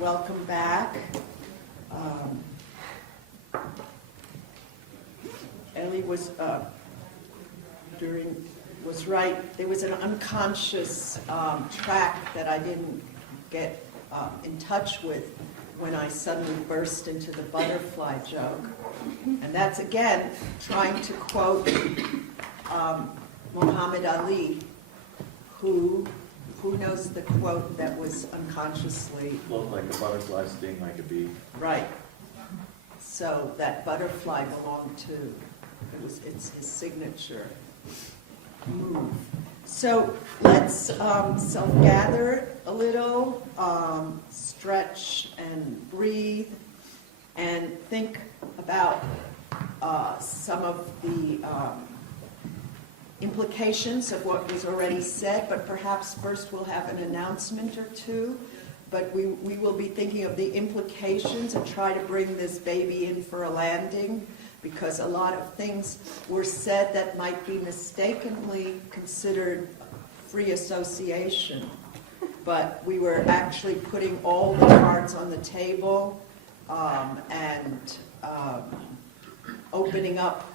Welcome back. Ellie was right. There was an unconscious track that I didn't get in touch with when I suddenly burst into the butterfly joke. And that's, again, trying to quote Muhammad Ali, who knows the quote that was unconsciously... Float like a butterfly, sting like a bee. Right. So that butterfly belonged to, it's his signature move. So let's self-gather a little, stretch and breathe, and think about some of the implications of what was already said, but perhaps first we'll have an announcement or two. But we will be thinking of the implications and try to bring this baby in for a landing, because a lot of things were said that might be mistakenly considered free association. But we were actually putting all the cards on the table and opening up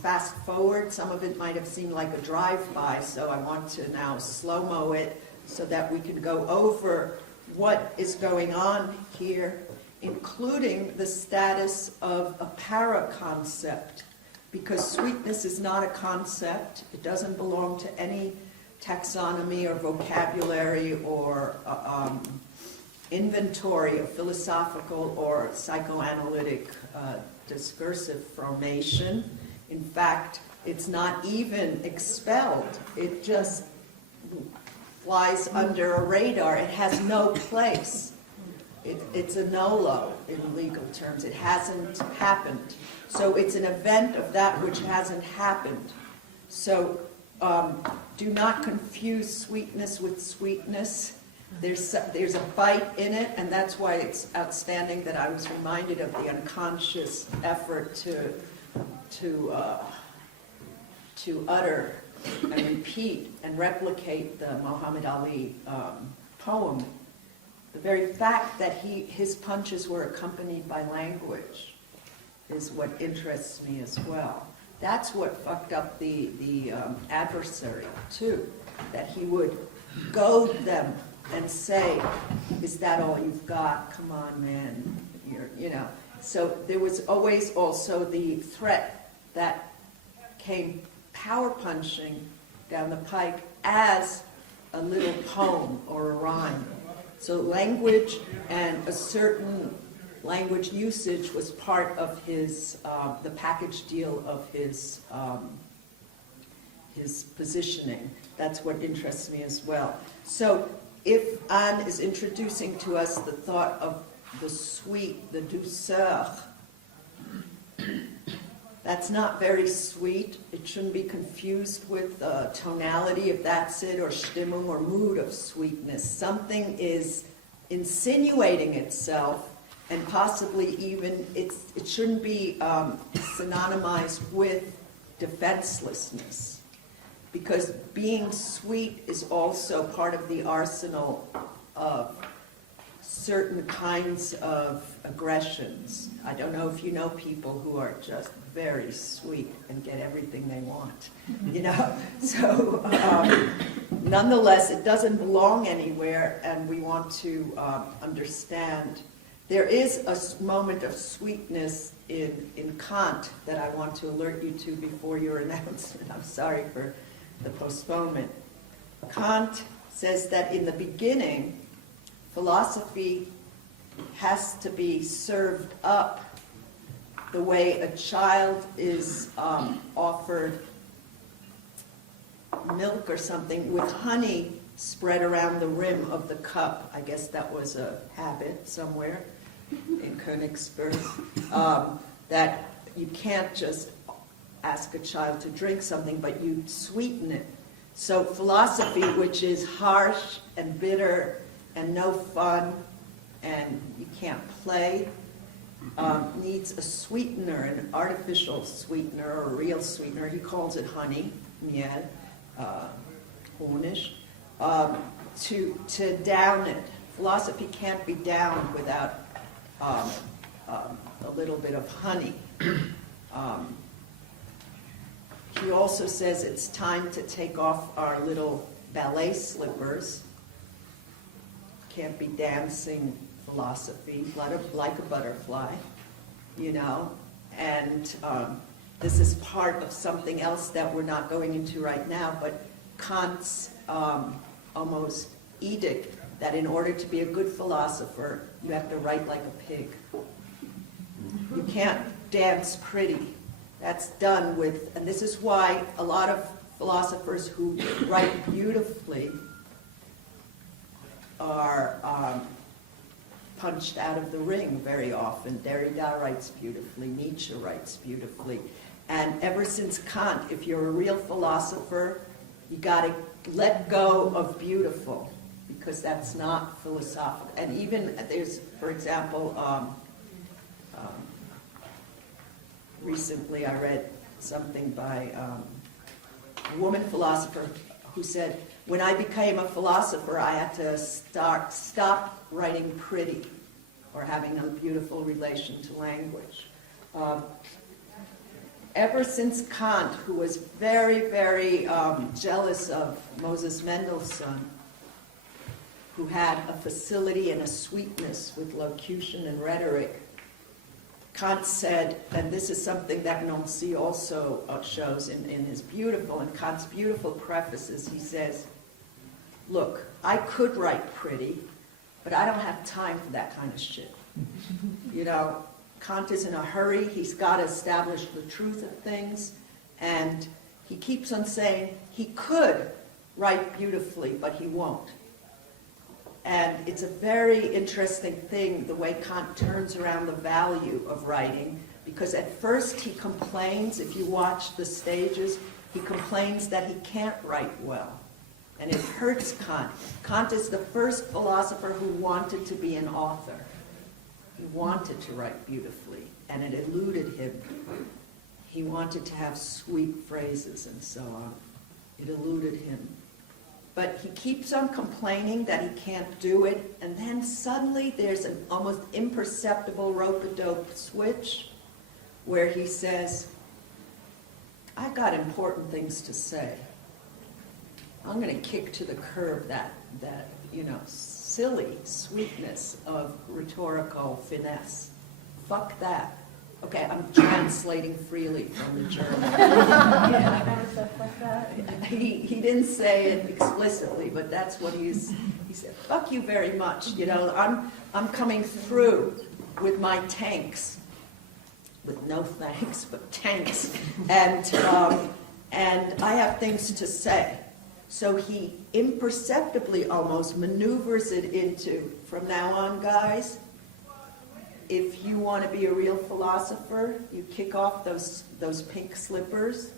fast forward. Some of it might have seemed like a drive-by, so I want to now slow-mo it so that we can go over what is going on here, including the status of a para-concept, because sweetness is not a concept. It doesn't belong to any taxonomy or vocabulary or inventory of philosophical or psychoanalytic discursive formation. In fact, it's not even expelled. It just flies under a radar. It has no place. It's a nolo in legal terms. It hasn't happened. So it's an event of that which hasn't happened. So do not confuse sweetness with sweetness. There's a bite in it, and that's why it's outstanding that I was reminded of the unconscious effort to utter and repeat and replicate the Muhammad Ali poem. The very fact that his punches were accompanied by language is what interests me as well. That's what fucked up the adversary too, that he would goad them and say, "Is that all you've got? Come on, man." So there was always also the threat that came power punching down the pike as a little poem or a rhyme. So language and a certain language usage was part of his the package deal of his positioning. That's what interests me as well. So if Anne is introducing to us the thought of the sweet, the douceur, that's not very sweet. It shouldn't be confused with tonality, if that's it, or Stimmung, or mood of sweetness. Something is insinuating itself, and possibly even it shouldn't be synonymized with defenselessness. Because being sweet is also part of the arsenal of certain kinds of aggressions. I don't know if you know people who are just very sweet and get everything they want, So nonetheless, it doesn't belong anywhere, and we want to understand. There is a moment of sweetness in Kant that I want to alert you to before your announcement. I'm sorry for the postponement. Kant says that in the beginning, philosophy has to be served up the way a child is offered milk or something with honey spread around the rim of the cup. I guess that was a habit somewhere in Königsberg, that you can't just ask a child to drink something, but you sweeten it. So philosophy, which is harsh and bitter and no fun, and you can't play, needs a sweetener, an artificial sweetener or a real sweetener. He calls it honey, miel, Honig, to down it philosophy can't be down without a little bit of honey. He also says it's time to take off our little ballet slippers. Can't be dancing philosophy, like a butterfly, you know. And this is part of something else that we're not going into right now, but Kant's almost edict that in order to be a good philosopher, you have to write like a pig. You can't dance pretty. That's done with, and this is why a lot of philosophers who write beautifully are punched out of the ring very often. Derrida writes beautifully, Nietzsche writes beautifully. And ever since Kant, if you're a real philosopher, you got to let go of beautiful, because that's not philosophical. And even there's, for example, recently I read something by a woman philosopher who said, when I became a philosopher, I had to stop writing pretty or having a beautiful relation to language. Ever since Kant, who was very, very jealous of Moses Mendelssohn, who had a facility and a sweetness with locution and rhetoric, Kant said, and this is something that Nancy also shows in his beautiful, in Kant's beautiful prefaces, he says, look, I could write pretty, but I don't have time for that kind of shit. You know, Kant is in a hurry, he's got to establish the truth of things, and he keeps on saying he could write beautifully, but he won't. And it's a very interesting thing, the way Kant turns around the value of writing, because at first he complains, if you watch the stages, he complains that he can't write well. And it hurts Kant. Kant is the first philosopher who wanted to be an author. He wanted to write beautifully, and it eluded him. He wanted to have sweet phrases and so on. It eluded him. But he keeps on complaining that he can't do it, and then suddenly there's an almost imperceptible rope-a-dope switch where he says, I've got important things to say. I'm going to kick to the curb that you know, silly sweetness of rhetorical finesse. Fuck that. Okay, I'm translating freely from the German. He didn't say it explicitly, but that's what he said. Fuck you very much. You know, I'm coming through with my tanks, with no thanks, but tanks, and I have things to say. So he imperceptibly almost maneuvers it into, from now on, guys, if you want to be a real philosopher, you kick off those pink slippers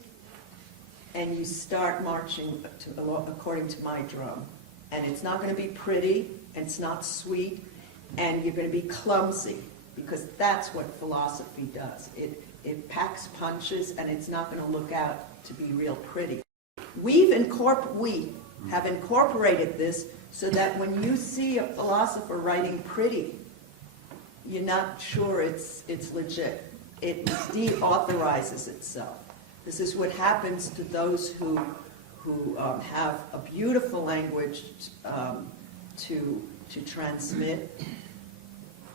and you start marching according to my drum. And it's not going to be pretty, and it's not sweet, and you're going to be clumsy, because that's what philosophy does. It packs punches, and it's not going to look out to be real pretty. We have incorporated this so that when you see a philosopher writing pretty, you're not sure it's legit. It deauthorizes itself. This is what happens to those who have a beautiful language to transmit,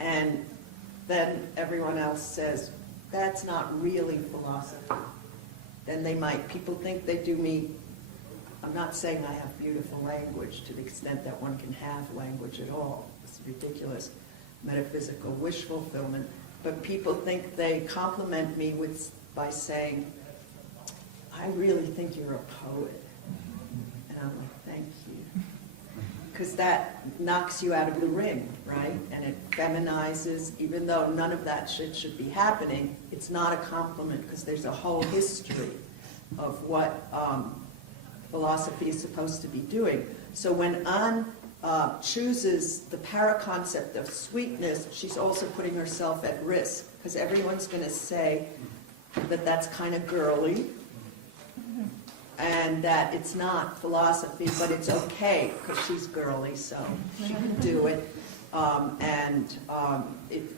and then everyone else says, that's not really philosophy. Then people think they do me. I'm not saying I have beautiful language to the extent that one can have language at all. It's ridiculous metaphysical wish fulfillment. But people think they compliment me by saying, I really think you're a poet. And I'm like, thank you. Because that knocks you out of the ring, right? And it feminizes, even though none of that shit should be happening, it's not a compliment, because there's a whole history of what philosophy is supposed to be doing. So when Anne chooses the para-concept of sweetness, she's also putting herself at risk, because everyone's going to say that that's kind of girly. and that it's not philosophy, but it's okay because she's girly, so she can do it.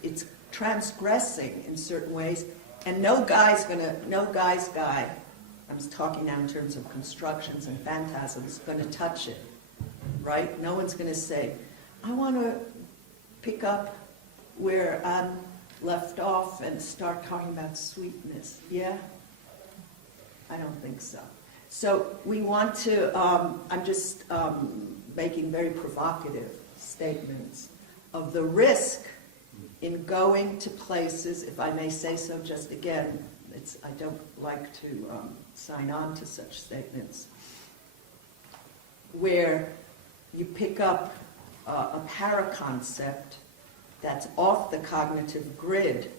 It's transgressing in certain ways, and no guy's guy, I'm talking now in terms of constructions and phantasms, going to touch it, right? No one's going to say, I want to pick up where I'm left off and start talking about sweetness. Yeah? I don't think so. So we want to, I'm just making very provocative statements of the risk in going to places, if I may say so just again, I don't like to sign on to such statements, where you pick up a paraconcept that's off the cognitive grid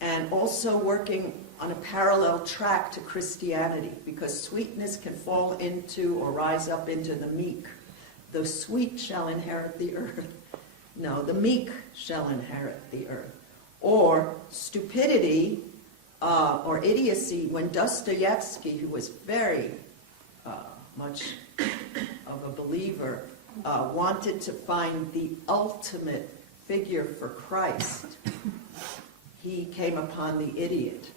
and also working on a parallel track to Christianity, because sweetness can fall into or rise up into the meek. The sweet shall inherit the earth. No, the meek shall inherit the earth. Or stupidity or idiocy, when Dostoevsky, who was very much of a believer, wanted to find the ultimate figure for Christ, he came upon the idiot.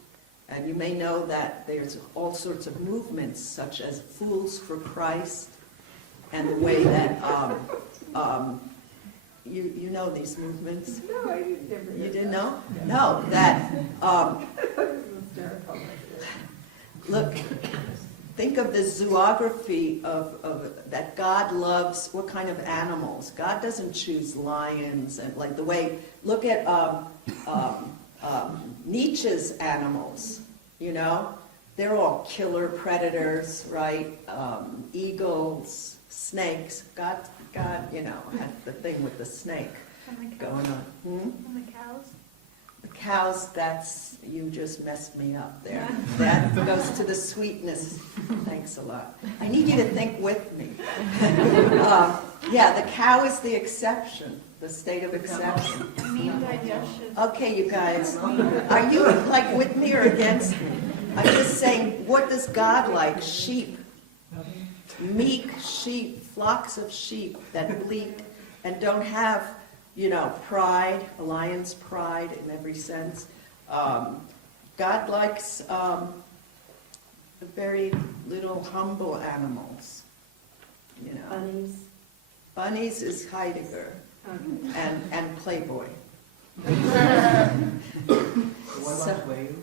And you may know that there's all sorts of movements, such as Fools for Christ, and the way that, you know these movements? No, I didn't. You didn't know? No, that, look, think of the zoography of that God loves, what kind of animals? God doesn't choose lions, and like the way, look at Nietzsche's animals, you know? They're all killer predators, right? Eagles, snakes. God, you know, had the thing with the snake going on. And the cows? The cows, you just messed me up there. That goes to the sweetness. Thanks a lot. I need you to think with me. The cow is the exception, the state of exception. Mean digestion. Okay, you guys, are you like with me or against me? I'm just saying, what does God like? Sheep. Meek sheep, flocks of sheep that bleat and don't have, pride, a lion's pride in every sense. God likes very little humble animals. Bunnies. Bunnies is Heidegger and Playboy. What about the whale?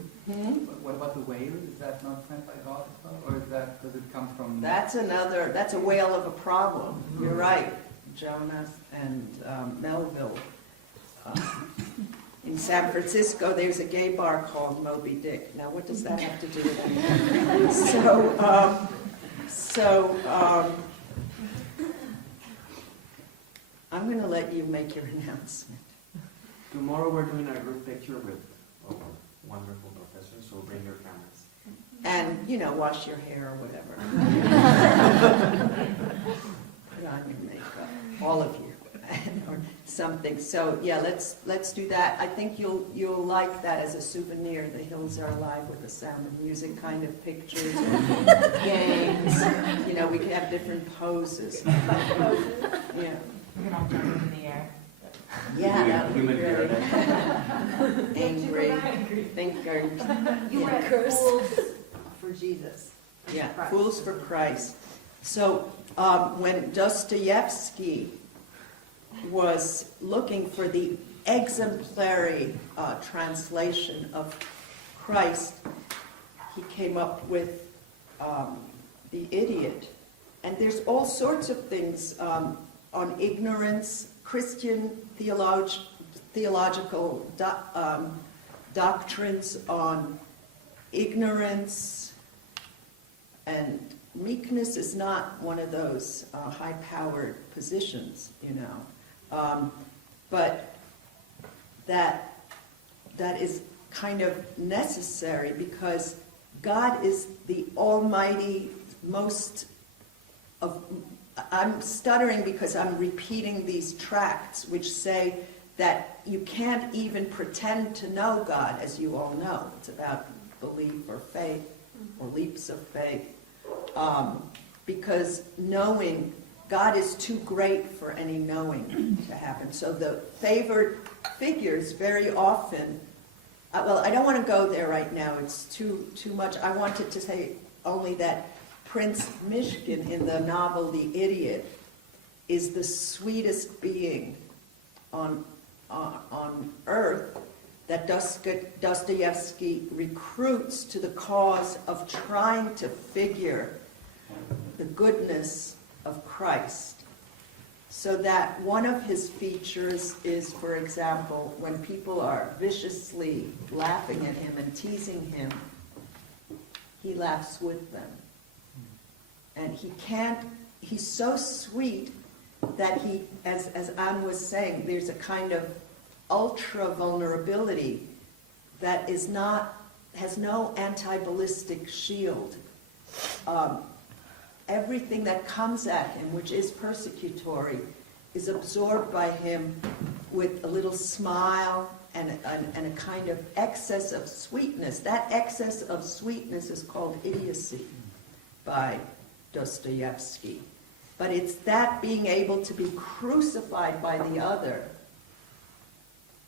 What about the whale? Is that not sent by God as well, or does it come from? That's a whale of a problem. You're right, Jonas and Melville. In San Francisco, there's a gay bar called Moby Dick. Now, what does that have to do with it? So, I'm going to let you make your announcement. Tomorrow we're doing a group picture with wonderful professors, so bring your cameras. And, wash your hair or whatever. Put on your makeup, all of you, or something. So, yeah, let's do that. I think you'll like that as a souvenir. The hills are alive with the sound of music kind of pictures, games. We can have different poses. Yeah. We can all jump in the air. Yeah, that would be really angry thinkers. You were fools for Jesus. Yeah, fools for Christ. So when Dostoevsky was looking for the exemplary translation of Christ, he came up with the idiot. And there's all sorts of things on ignorance, Christian theological doctrines on ignorance, and meekness is not one of those high-powered positions, but that is kind of necessary because God is the almighty, I'm stuttering because I'm repeating these tracts which say that you can't even pretend to know God, as you all know. It's about belief or faith. or leaps of faith, because knowing God is too great for any knowing to happen. So the favored figures very often, well, I don't want to go there right now. It's too much. I wanted to say only that Prince Mishkin in the novel The Idiot is the sweetest being on earth that Dostoevsky recruits to the cause of trying to figure the goodness of Christ. So that one of his features is, for example, when people are viciously laughing at him and teasing him, he laughs with them. And he's so sweet that he, as Anne was saying, there's a kind of ultra vulnerability that has no anti-ballistic shield. Everything that comes at him, which is persecutory, is absorbed by him with a little smile and a kind of excess of sweetness. That excess of sweetness is called idiocy by Dostoevsky. But it's that being able to be crucified by the other,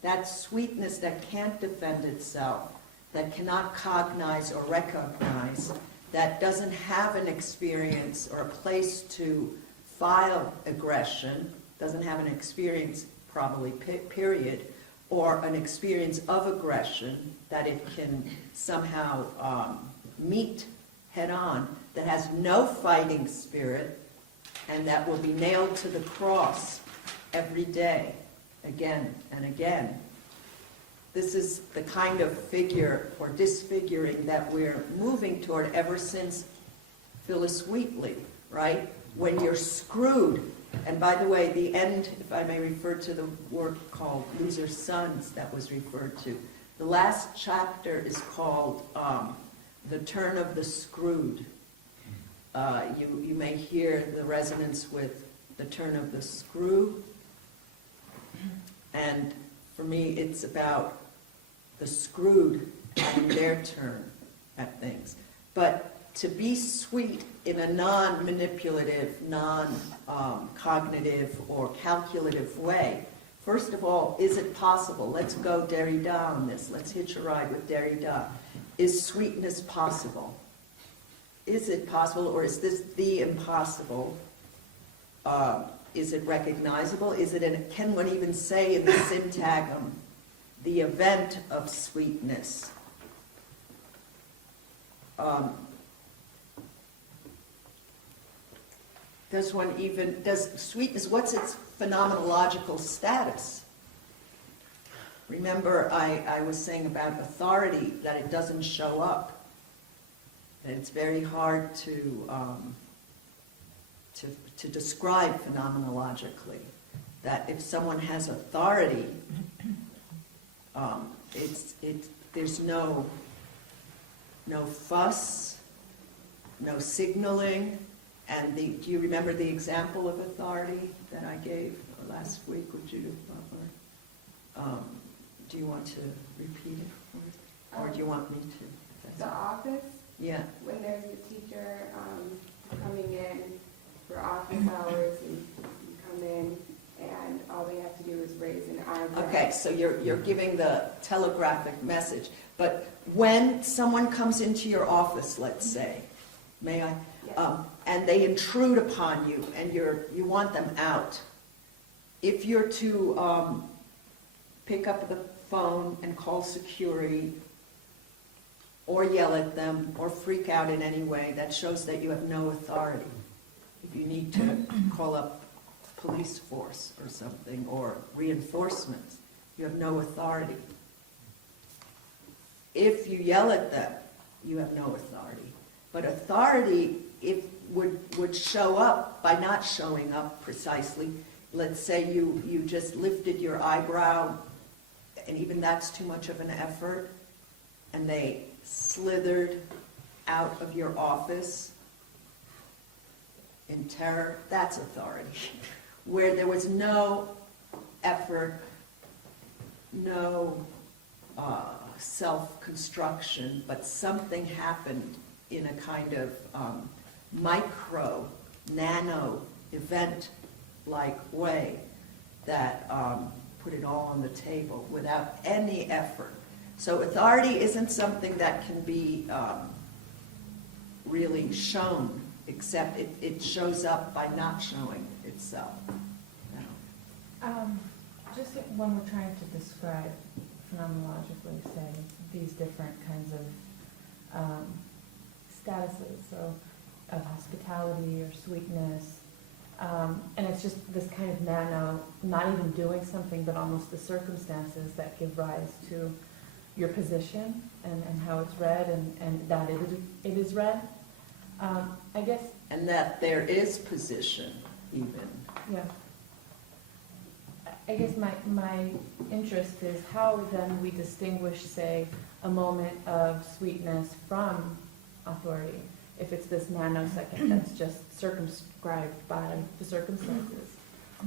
that sweetness that can't defend itself, that cannot cognize or recognize, that doesn't have an experience or a place to file aggression, doesn't have an experience, probably, period, or an experience of aggression that it can somehow meet head on, that has no fighting spirit, and that will be nailed to the cross every day, again and again. This is the kind of figure or disfiguring that we're moving toward ever since Phyllis Wheatley, right? When you're screwed, and by the way, the end, if I may refer to the work called Loser Sons that was referred to, the last chapter is called The Turn of the Screwed. You may hear the resonance with The Turn of the Screw, and for me it's about the screwed having their turn at things. But to be sweet in a non-manipulative, non-cognitive or calculative way, first of all, is it possible? Let's go Derrida on this. Let's hitch a ride with Derrida. Is sweetness possible? Is it possible, or is this the impossible? Is it recognizable? Can one even say in the syntagm, the event of sweetness? Does sweetness, what's its phenomenological status? Remember, I was saying about authority, that it doesn't show up. And it's very hard to describe phenomenologically. That if someone has authority, there's no fuss, no signaling. And do you remember the example of authority that I gave last week with Judith Butler? Do you want to repeat it for us? Or do you want me to? The office? Yeah. When there's a teacher coming in for office hours, and you come in, and all they have to do is raise an eyebrow. Okay, so you're giving the telegraphic message. But when someone comes into your office, let's say, may I? Yes. And they intrude upon you, and you want them out. If you're to pick up the phone and call security, or yell at them, or freak out in any way, that shows that you have no authority. If you need to call up police force or something, or reinforcements, you have no authority. If you yell at them, you have no authority. But authority would show up by not showing up precisely. Let's say you just lifted your eyebrow, and even that's too much of an effort, and they slithered out of your office in terror, that's authority. Where there was no effort, no self-construction, but something happened in a kind of micro, nano event-like way that put it all on the table without any effort. So authority isn't something that can be really shown, except it shows up by not showing itself. You know? Just when we're trying to describe phenomenologically, say, these different kinds of statuses, so of hospitality or sweetness, and it's just this kind of nano, not even doing something, but almost the circumstances that give rise to your position and how it's read and that it is read. I guess. And that there is position, even. Yeah. I guess my interest is how then we distinguish, say, a moment of sweetness from authority, if it's this nanosecond that's just circumscribed by the circumstances.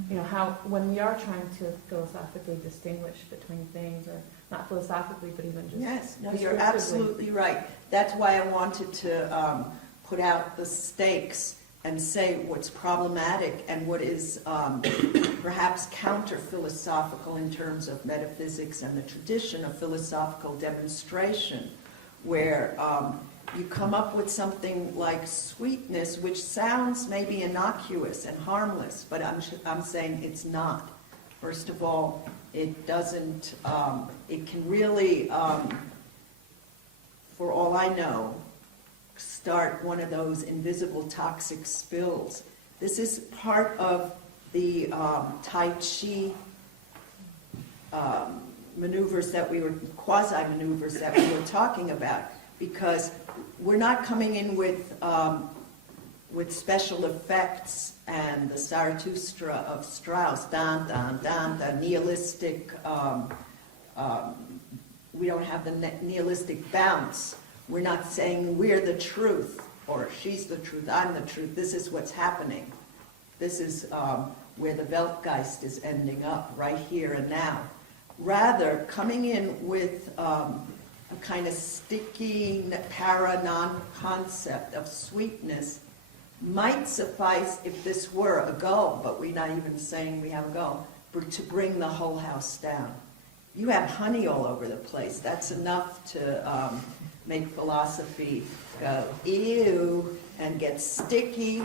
You know, how, when we are trying to philosophically distinguish between things, or not philosophically, but even just Yes, no, you're descriptively. absolutely right. That's why I wanted to put out the stakes and say what's problematic and what is perhaps counter-philosophical in terms of metaphysics and the tradition of philosophical demonstration, where you come up with something like sweetness, which sounds maybe innocuous and harmless, but I'm saying it's not. First of all, it doesn't, it can really, for all I know, start one of those invisible toxic spills. This is part of the Tai Chi maneuvers that we were, quasi-maneuvers that we were talking about, because we're not coming in with special effects and the Zarathustra of Strauss, dan, dan, dan, the nihilistic, we don't have the nihilistic bounce. We're not saying we're the truth, or she's the truth, I'm the truth. This is what's happening. This is where the Weltgeist is ending up, right here and now. Rather, coming in with a kind of sticky para-non-concept of sweetness might suffice if this were a goal, but we're not even saying we have a goal, to bring the whole house down. You have honey all over the place. That's enough to make philosophy go, ew, and get sticky,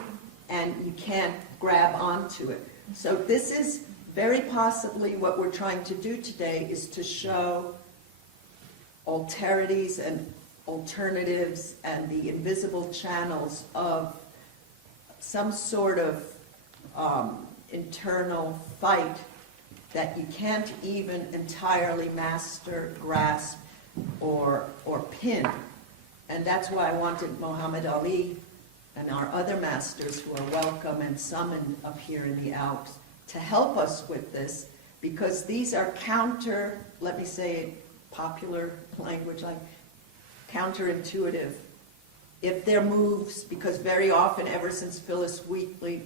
and you can't grab onto it. So this is very possibly what we're trying to do today, is to show alterities and alternatives and the invisible channels of some sort of internal fight that you can't even entirely master, grasp, or pin. And that's why I wanted Muhammad Ali and our other masters who are welcome and summoned up here in the Alps to help us with this, because these are counter, let me say it popular language, like counterintuitive. If they're moves, because very often, ever since Phyllis Wheatley,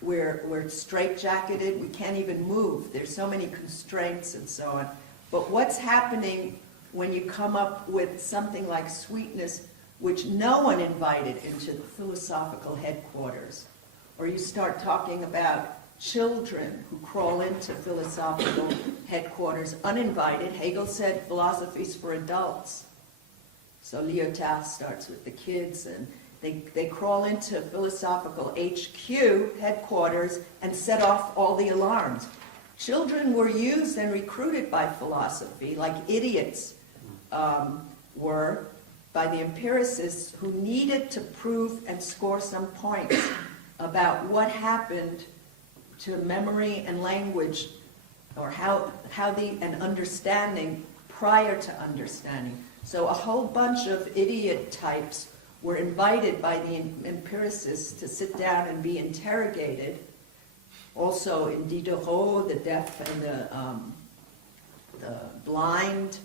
we're straitjacketed, we can't even move. There's so many constraints and so on. But what's happening when you come up with something like sweetness, which no one invited into the philosophical headquarters, or you start talking about children who crawl into philosophical headquarters uninvited. Hegel said philosophy's for adults. So Lyotard starts with the kids, and they crawl into philosophical HQ headquarters and set off all the alarms. Children were used and recruited by philosophy, like idiots were by the empiricists, who needed to prove and score some points about what happened to memory and language, or how and understanding prior to understanding. So a whole bunch of idiot types were invited by the empiricists to sit down and be interrogated. Also in Diderot, the deaf and the blind,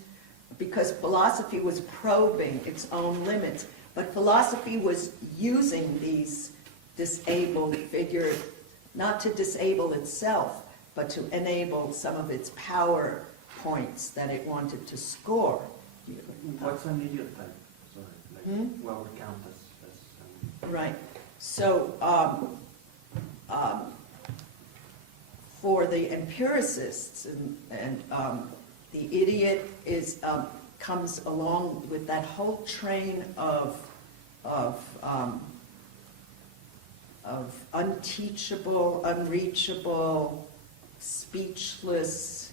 because philosophy was probing its own limits. But philosophy was using these disabled figures, not to disable itself, but to enable some of its power points that it wanted to score. What's an idiot type? Sorry, like what would count as Right. So, for the empiricists, and the idiot comes along with that whole train of unteachable, unreachable, speechless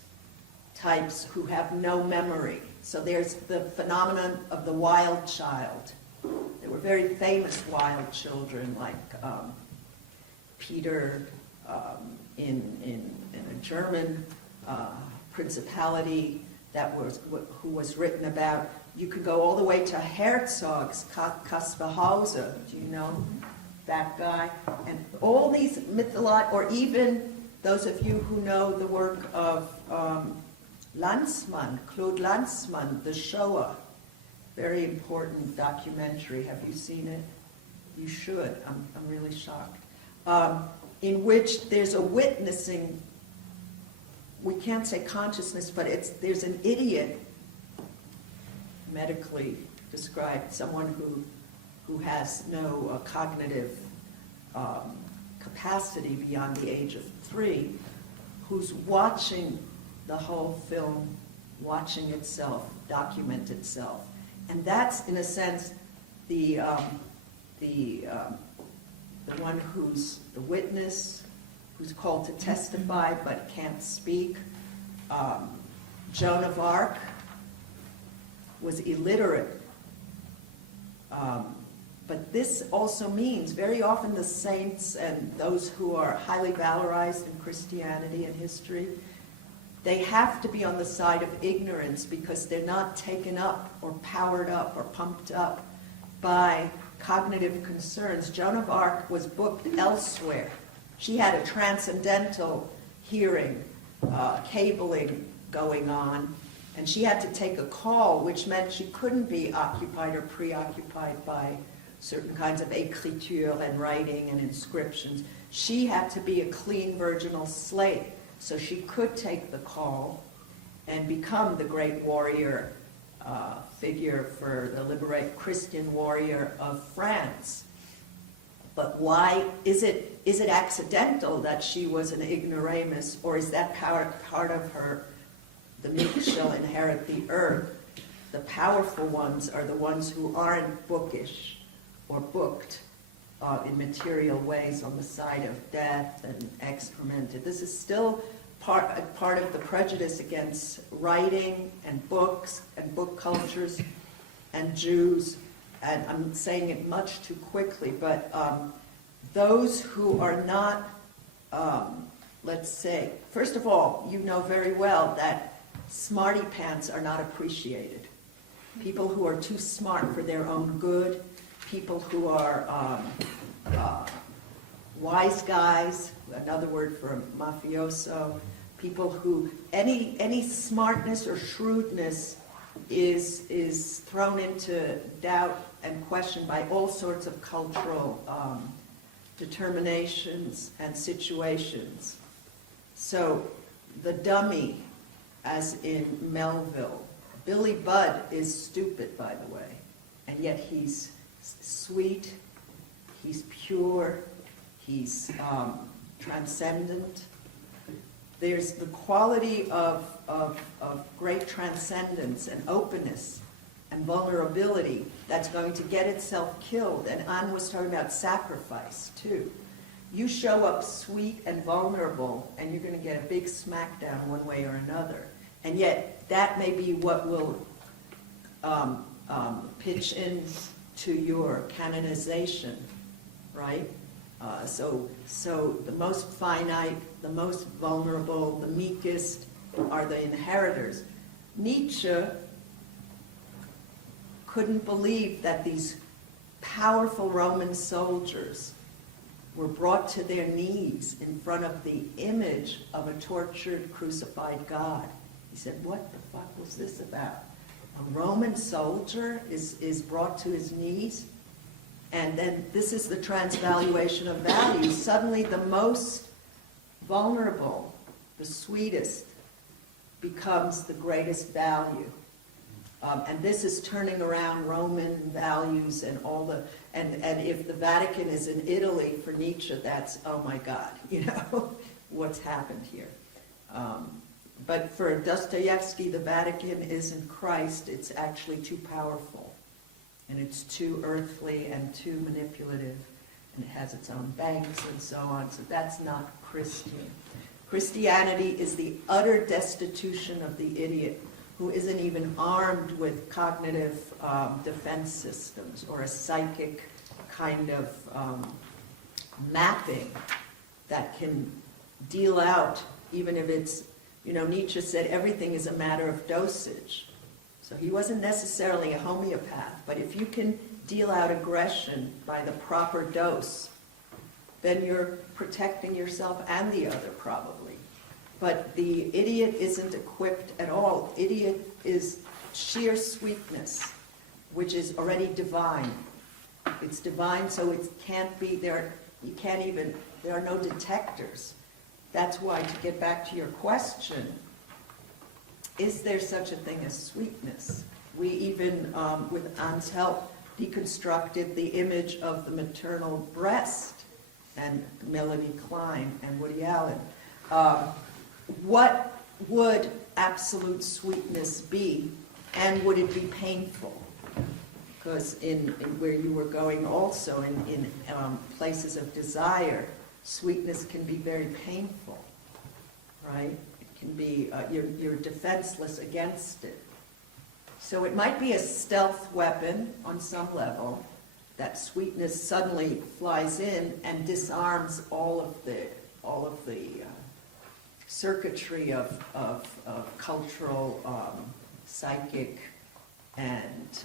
types who have no memory. So there's the phenomenon of the wild child. There were very famous wild children like Peter in a German principality who was written about. You could go all the way to Herzog's Kaspar Hauser. Do you know that guy? And all these or even those of you who know the work of Lanzmann, Claude Lanzmann, The Shoah. Very important documentary. Have you seen it? You should. I'm really shocked. In which there's a witnessing, we can't say consciousness, but there's an idiot, medically described, someone who has no cognitive capacity beyond the age of 3, who's watching the whole film, watching itself, document itself. And that's, in a sense, the one who's the witness, who's called to testify but can't speak. Joan of Arc was illiterate. But this also means very often the saints and those who are highly valorized in Christianity and history, they have to be on the side of ignorance because they're not taken up or powered up or pumped up by cognitive concerns. Joan of Arc was booked elsewhere. She had a transcendental hearing, cabling going on, and she had to take a call, which meant she couldn't be occupied or preoccupied by certain kinds of écriture and writing and inscriptions. She had to be a clean virginal slate, so she could take the call and become the great warrior figure for the Christian warrior of France. But why is it accidental that she was an ignoramus, or is that part of her? The meek shall inherit the earth. The powerful ones are the ones who aren't bookish or booked in material ways on the side of death and excremented. This is still part of the prejudice against writing and books and book cultures and Jews. And I'm saying it much too quickly, but those who are not, let's say, first of all, you know very well that smarty pants are not appreciated. People who are too smart for their own good, people who are wise guys, another word for mafioso, people who, any smartness or shrewdness is thrown into doubt and question by all sorts of cultural determinations and situations. So the dummy, as in Melville, Billy Budd is stupid, by the way, and yet he's sweet, he's pure, he's transcendent. There's the quality of great transcendence and openness and vulnerability that's going to get itself killed. And Anne was talking about sacrifice, too. You show up sweet and vulnerable, and you're going to get a big smackdown one way or another. And yet, that may be what will pitch in to your canonization, right? So the most finite, the most vulnerable, the meekest are the inheritors. Nietzsche couldn't believe that these powerful Roman soldiers were brought to their knees in front of the image of a tortured, crucified God. He said, what the fuck was this about? A Roman soldier is brought to his knees? And then this is the transvaluation of values. Suddenly the most vulnerable, the sweetest, becomes the greatest value. And this is turning around Roman values and all the, and if the Vatican is in Italy for Nietzsche, that's, oh my God, you know, what's happened here. But for Dostoevsky, the Vatican isn't Christ, it's actually too powerful. And it's too earthly and too manipulative, and it has its own banks and so on, so that's not Christian. Christianity is the utter destitution of the idiot who isn't even armed with cognitive defense systems or a psychic kind of mapping that can deal out, even if it's, you know, Nietzsche said everything is a matter of dosage. So he wasn't necessarily a homeopath, but if you can deal out aggression by the proper dose, then you're protecting yourself and the other probably. But the idiot isn't equipped at all. Idiot is sheer sweetness, which is already divine. It's divine, so it can't be there. You can't even, there are no detectors. That's why, to get back to your question, is there such a thing as sweetness? We even, with Anne's help, deconstructed the image of the maternal breast, and Melanie Klein and Woody Allen. What would absolute sweetness be, and would it be painful? Because in where you were going also, in places of desire, sweetness can be very painful, right? It can be, you're defenseless against it. So it might be a stealth weapon on some level, that sweetness suddenly flies in and disarms all of the circuitry of cultural, psychic, and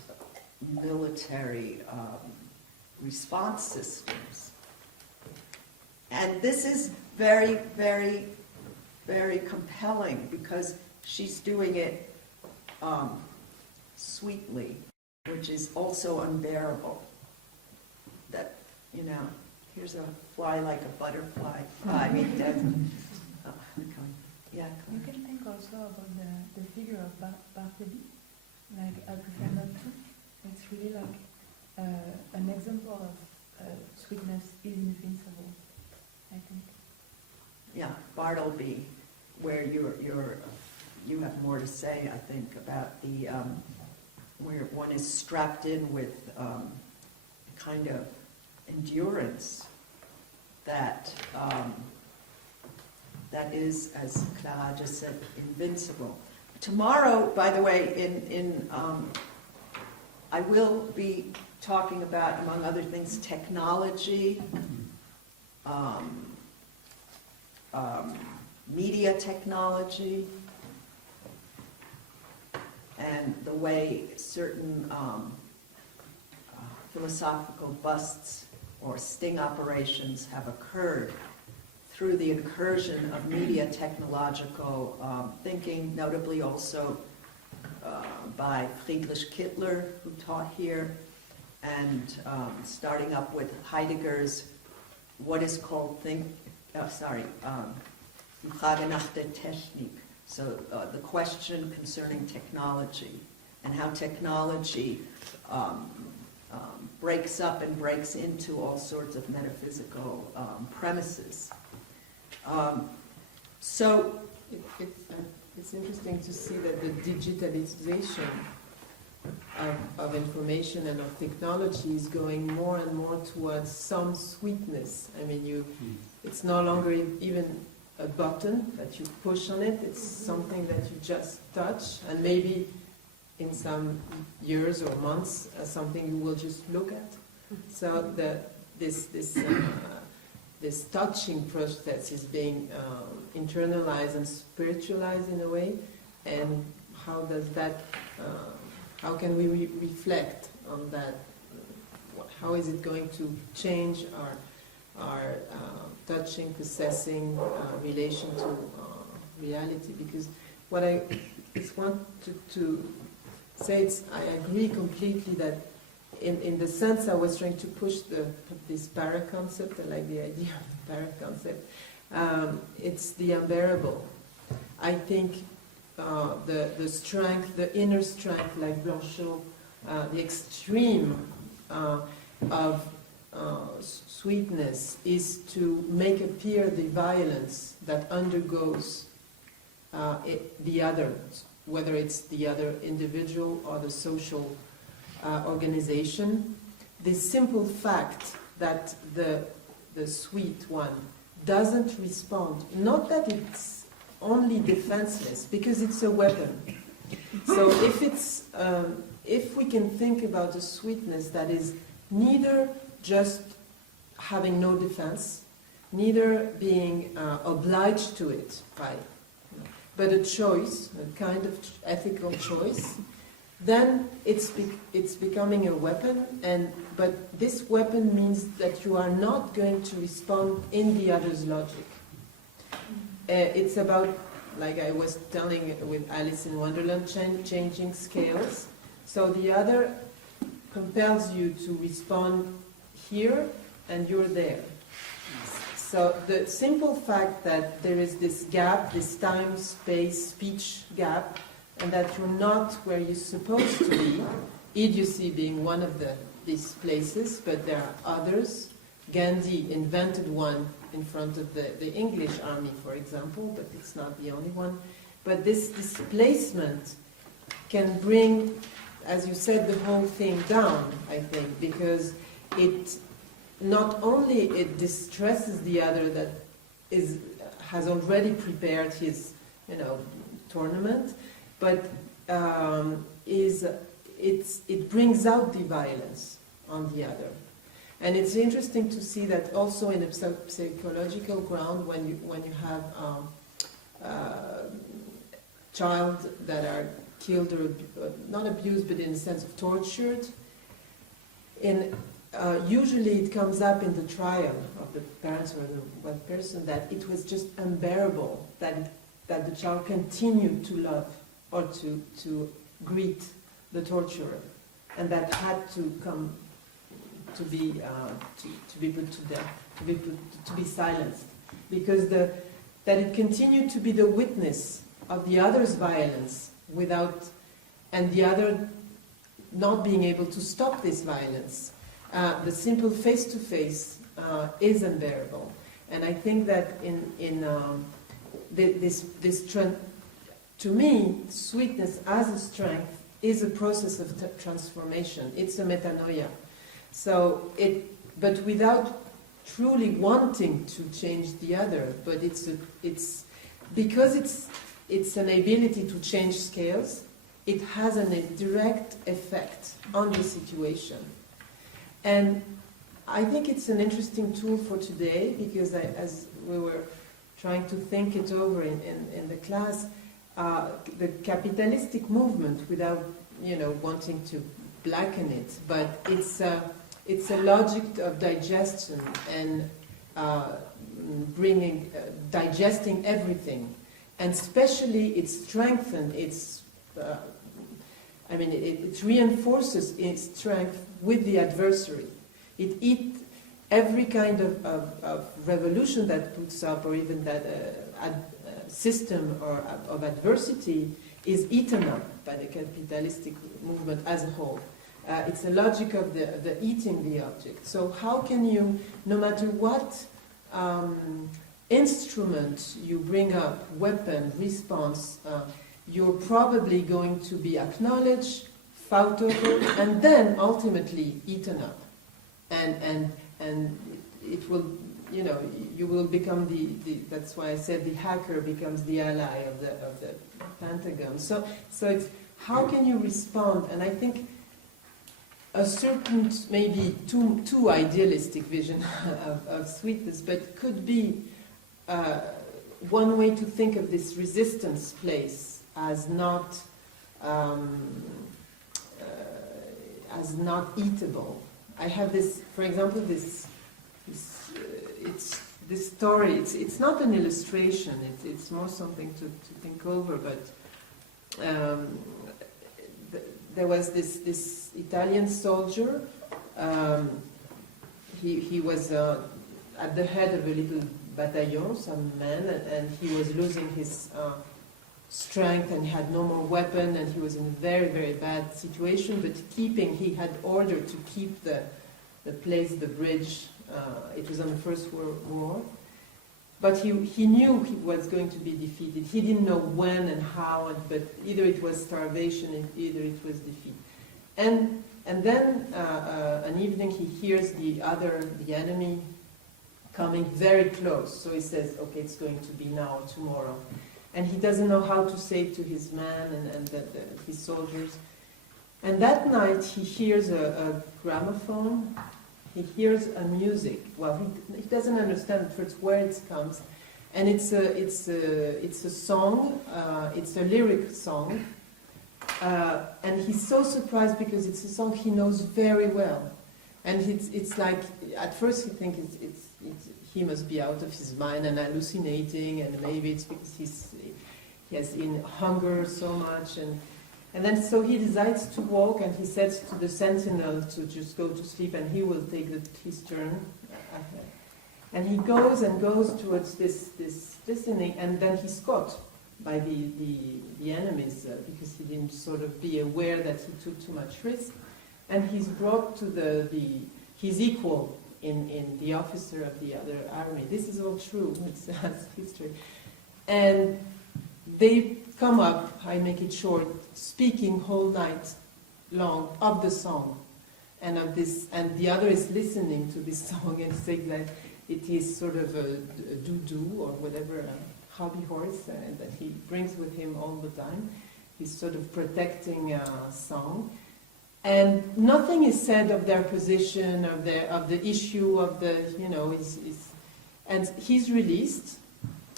military response systems. And this is very, very, very compelling because she's doing it sweetly, which is also unbearable. That, you know, here's a fly like a butterfly. I mean, that's, yeah. You can think also about the figure of Berkeley, like I prefer not to. It's really like an example of sweetness is invincible, I think. Yeah, Bartleby, where you have more to say, I think, about the where one is strapped in with kind of endurance that that is, as Clara just said, invincible. Tomorrow, by the way, I will be talking about, among other things, technology, media technology, and the way certain philosophical busts or sting operations have occurred through the incursion of media technological thinking, notably also by Friedrich Kittler, who taught here, and starting up with Heidegger's what is called Die Frage nach der Technik. So the question concerning technology and how technology breaks up and breaks into all sorts of metaphysical premises. So it's interesting to see that the digitalization of information and of technology is going more and more towards some sweetness. I mean, it's no longer even a button that you push on it, it's something that you just touch, and maybe in some years or months, something you will just look at. So this touching process is being internalized and spiritualized in a way, and how does that, how can we reflect on that? How is it going to change our touching, possessing relation to reality? Because what I just want to say, I agree completely that in the sense I was trying to push this para-concept, I like the idea of the para-concept, it's the unbearable. I think the strength, the inner strength, like Blanchot, the extreme of sweetness is to make appear the violence that undergoes the other, whether it's the other individual or the social organization. The simple fact that the sweet one doesn't respond, not that it's only defenseless, because it's a weapon. So if we can think about a sweetness that is neither just having no defense, neither being obliged to it but a choice, a kind of ethical choice, then it's becoming a weapon. But this weapon means that you are not going to respond in the other's logic. It's about, like I was telling with Alice in Wonderland, changing scales. So the other compels you to respond here, and you're there. So the simple fact that there is this gap, this time, space, speech gap, and that you're not where you're supposed to be, idiocy being one of these places, but there are others. Gandhi invented one in front of the English army, for example, but it's not the only one. But this displacement can bring, as you said, the whole thing down, I think, because it not only it distresses the other that has already prepared his, tournament, but it brings out the violence on the other. And it's interesting to see that also in a psychological ground, when you have child that are killed or not abused, but in the sense of tortured, usually it comes up in the trial of the parents or the one person that it was just unbearable that the child continued to love or to greet the torturer, and that had to come to be put to death, to be silenced, because that it continued to be the witness of the other's violence and the other not being able to stop this violence. The simple face-to-face is unbearable, and I think that this trend, to me, sweetness as a strength is a process of transformation. It's a metanoia. So but without truly wanting to change the other, but it's because it's an ability to change scales. It has a direct effect on the situation. And I think it's an interesting tool for today, because as we were trying to think it over in the class, the capitalistic movement, without wanting to blacken it, but it's a logic of digestion and digesting everything, and especially it strengthens it reinforces its strength with the adversary. It eats every kind of revolution that puts up, or even that system of adversity is eaten up by the capitalistic movement as a whole. It's a logic of the eating the object. So how can you, no matter what instrument you bring up, weapon, response, you're probably going to be acknowledged, fought over, and then ultimately eaten up. And it will, you will become that's why I said the hacker becomes the ally of the Pentagon. So it's how can you respond? And I think a certain, maybe too idealistic vision of sweetness, but could be one way to think of this resistance place as not eatable. I have this, for example, this story. It's not an illustration. It's more something to think over. But there was this Italian soldier. He was at the head of a little battalion, some men, and he was losing his strength and had no more weapon, and he was in a very, very bad situation, but he had ordered to keep the bridge, it was on the First World War, but he knew he was going to be defeated. He didn't know when and how, but either it was starvation, either it was defeat. And then an evening he hears the enemy coming very close. So he says, okay, it's going to be now or tomorrow. And he doesn't know how to say it to his man and his soldiers. And that night he hears a gramophone. He hears a music. Well, he doesn't understand at first where it comes. And it's a song. It's a lyric song. And he's so surprised because it's a song he knows very well. And it's like, at first he thinks he must be out of his mind and hallucinating, and maybe it's because he has been hunger so much. And then so he decides to walk, and he says to the sentinel to just go to sleep, and he will take his turn ahead. And he goes towards this listening, and then he's caught by the enemies because he didn't sort of be aware that he took too much risk. And he's brought to his equal in the officer of the other army. This is all true, it's history. And they come up, I make it short, speaking whole night long of the song and of this, and the other is listening to this song and saying that it is sort of a doo-doo or whatever, a hobby horse that he brings with him all the time. He's sort of protecting a song. And nothing is said of their position, of the issue, and he's released.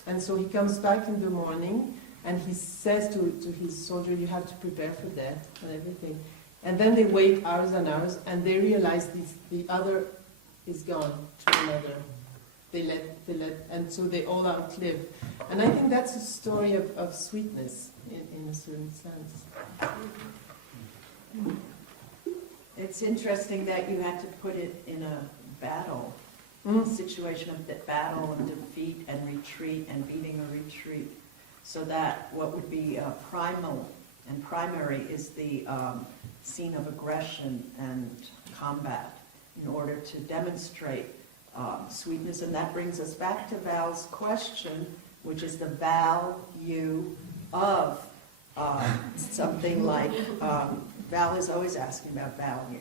And so he comes back in the morning, and he says to his soldier, you have to prepare for death and everything. And then they wait hours and hours, and they realize the other is gone to another. And so they all outlive. And I think that's a story of sweetness in a certain sense. It's interesting that you had to put it in a battle, situation of battle and defeat and retreat and beating a retreat, so that what would be primal and primary is the scene of aggression and combat in order to demonstrate sweetness. And that brings us back to Val's question, which is the value of something like... Val is always asking about value,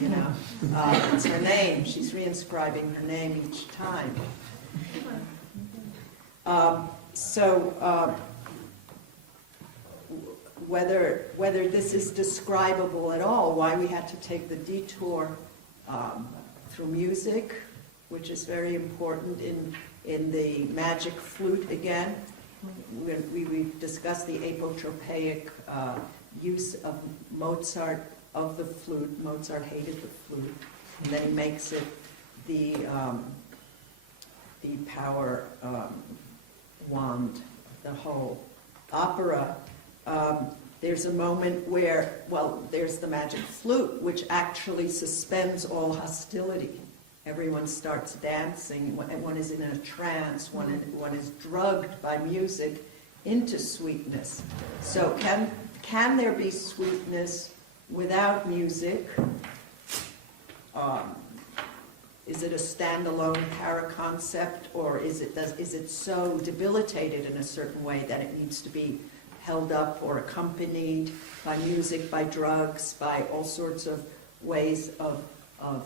It's her name. She's reinscribing her name each time. Whether this is describable at all, why we had to take the detour through music, which is very important in the magic flute again. We've discussed the apotropaic use of Mozart of the flute. Mozart hated the flute, and then he makes it the power wand, the whole opera. There's a moment where, there's the magic flute, which actually suspends all hostility. Everyone starts dancing, one is in a trance, one is drugged by music into sweetness. So can there be sweetness without music? Is it a standalone paraconcept, or is it so debilitated in a certain way that it needs to be held up or accompanied by music, by drugs, by all sorts of ways of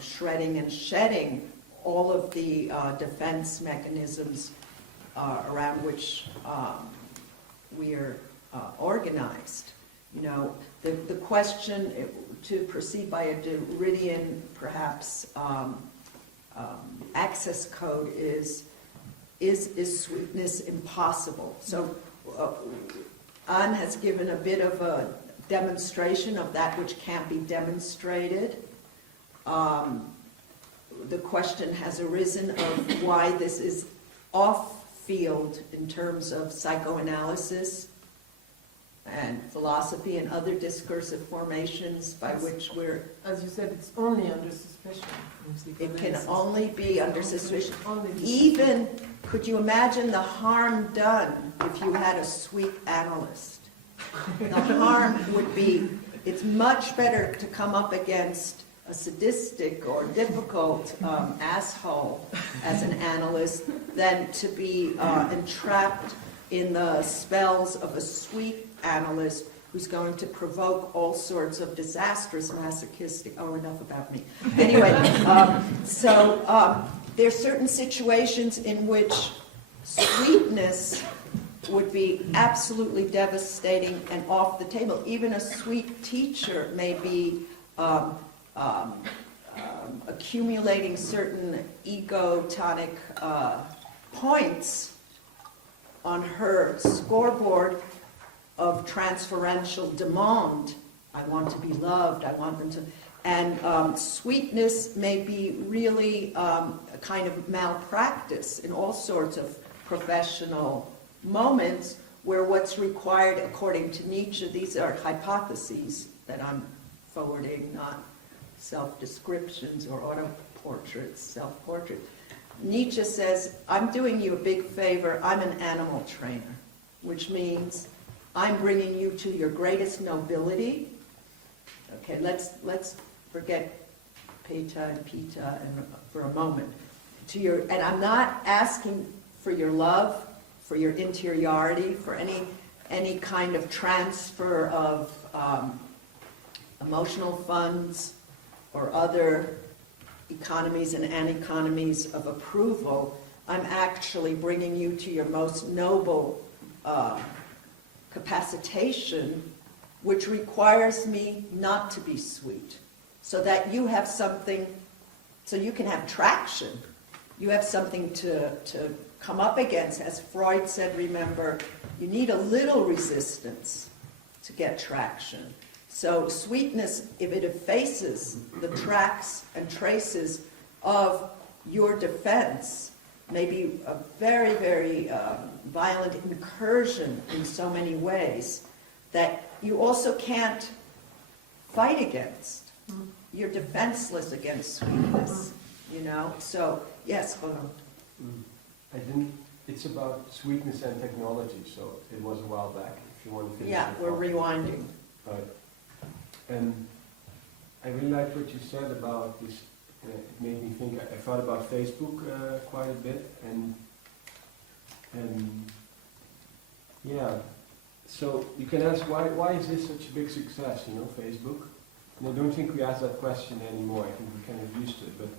shredding and shedding all of the defense mechanisms around which we are organized? The question, to proceed by a Derridian, perhaps, access code is sweetness impossible? So Anne has given a bit of a demonstration of that which can't be demonstrated. The question has arisen of why this is off-field in terms of psychoanalysis and philosophy and other discursive formations by which we're... As you said, it's only under suspicion. It can only be under suspicion. Even Could you imagine the harm done if you had a sweet analyst? The harm would be, it's much better to come up against a sadistic or difficult asshole as an analyst than to be entrapped in the spells of a sweet analyst who's going to provoke all sorts of disastrous masochistic, enough about me. Anyway, there's certain situations in which sweetness would be absolutely devastating and off the table. Even a sweet teacher may be accumulating certain egotonic points on her scoreboard of transferential demand. I want to be loved, I want them to... And sweetness may be really a kind of malpractice in all sorts of professional moments where what's required, according to Nietzsche, these are hypotheses that I'm forwarding, not self-descriptions or auto-portraits, self-portrait. Nietzsche says, I'm doing you a big favor, I'm an animal trainer, which means I'm bringing you to your greatest nobility. Okay, let's forget Peta and Pita for a moment. And I'm not asking for your love, for your interiority, for any kind of transfer of emotional funds or other economies and aneconomies of approval. I'm actually bringing you to your most noble capacitation, which requires me not to be sweet, so that you have something, so you can have traction. You have something to come up against. As Freud said, remember, you need a little resistance to get traction. So sweetness, if it effaces the tracks and traces of your defense, may be a very, very violent incursion in so many ways that you also can't fight against. You're defenseless against sweetness, you know? So, yes, hold on. It's about sweetness and technology, so it was a while back, if you want to finish. Yeah, we're rewinding. Right. And I really like what you said about this. It made me think. I thought about Facebook quite a bit, and yeah. So you can ask why is this such a big success? You know, Facebook. And I don't think we ask that question anymore. I think we're kind of used to it, but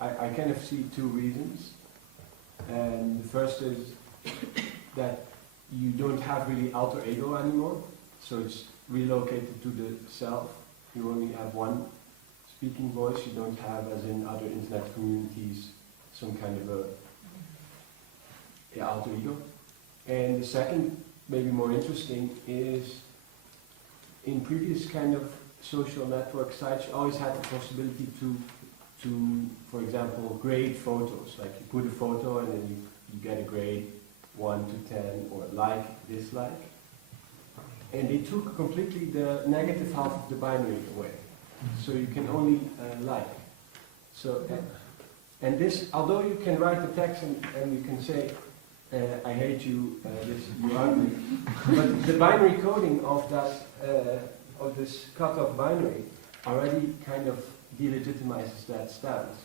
I kind of see two reasons. And the first is that you don't have really alter ego anymore, so it's relocated to the self. You only have one speaking voice. You don't have, as in other internet communities, some kind of a alter ego. And the second, maybe more interesting, is in previous kind of social network sites, you always had the possibility to for example, grade photos. Like you put a photo and then you get a grade 1 to 10, or like, dislike. And they took completely the negative half of the binary away. So you can only like. So, and this, although you can write the text and you can say, I hate you, you ugly, but the binary coding of that, of this cutoff binary already kind of delegitimizes that stance.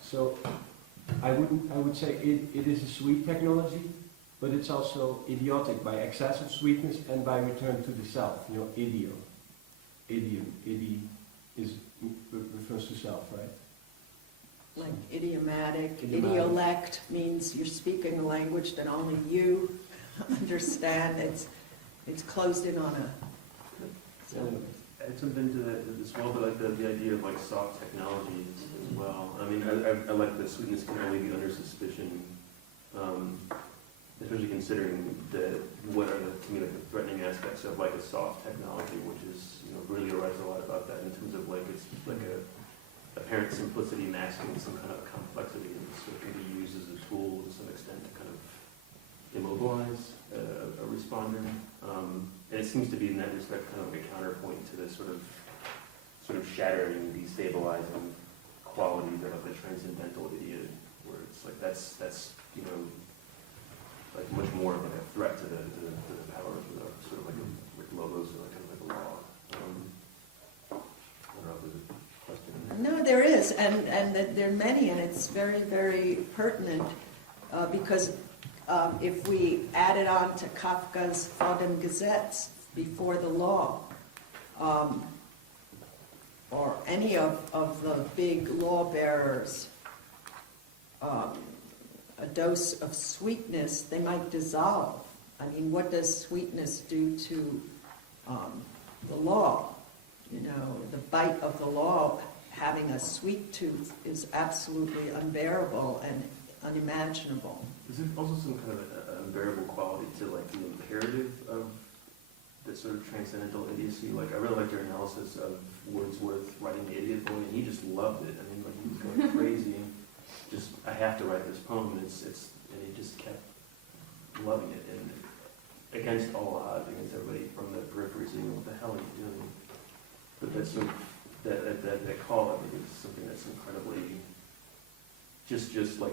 So I would say it is a sweet technology, but it's also idiotic by excessive sweetness and by return to the self. You know, idiom, refers to self, right? Like idiomatic, idiolect means you're speaking a language that only you understand. It's closed in on a... I jumped into that as well, but like the idea of like soft technologies as well. I mean, I like that sweetness can only be under suspicion, especially considering what are to me like the threatening aspects of like a soft technology, which is, you know, really writes a lot about that in terms of like it's like a apparent simplicity masking some kind of complexity, and so it can be used as a tool to some extent to kind of immobilize a respondent. And it seems to be in that respect kind of like a counterpoint to this sort of shattering, destabilizing qualities of like the transcendental idiot, where it's like that's you know, like much more of like a threat to the power of the sort of like logos or like a law. I don't know if there's a question. No, there is, and there are many, and it's very, very pertinent because if we add it on to Kafka's Vor dem Gesetz, before the law, or any of the big law bearers, a dose of sweetness, they might dissolve. I mean, what does sweetness do to the law? You know, the bite of the law, having a sweet tooth is absolutely unbearable and unimaginable. Is there also some kind of an unbearable quality to like the imperative of that sort of transcendental idiocy? Like I really liked your analysis of Wordsworth writing The Idiot Boy, and he just loved it. I mean, like he was going crazy. Just I have to write this poem, and and he just kept loving it, and against all odds, against everybody from the periphery saying, "What the hell are you doing?" But that sort of that call, I think, is something that's incredibly just like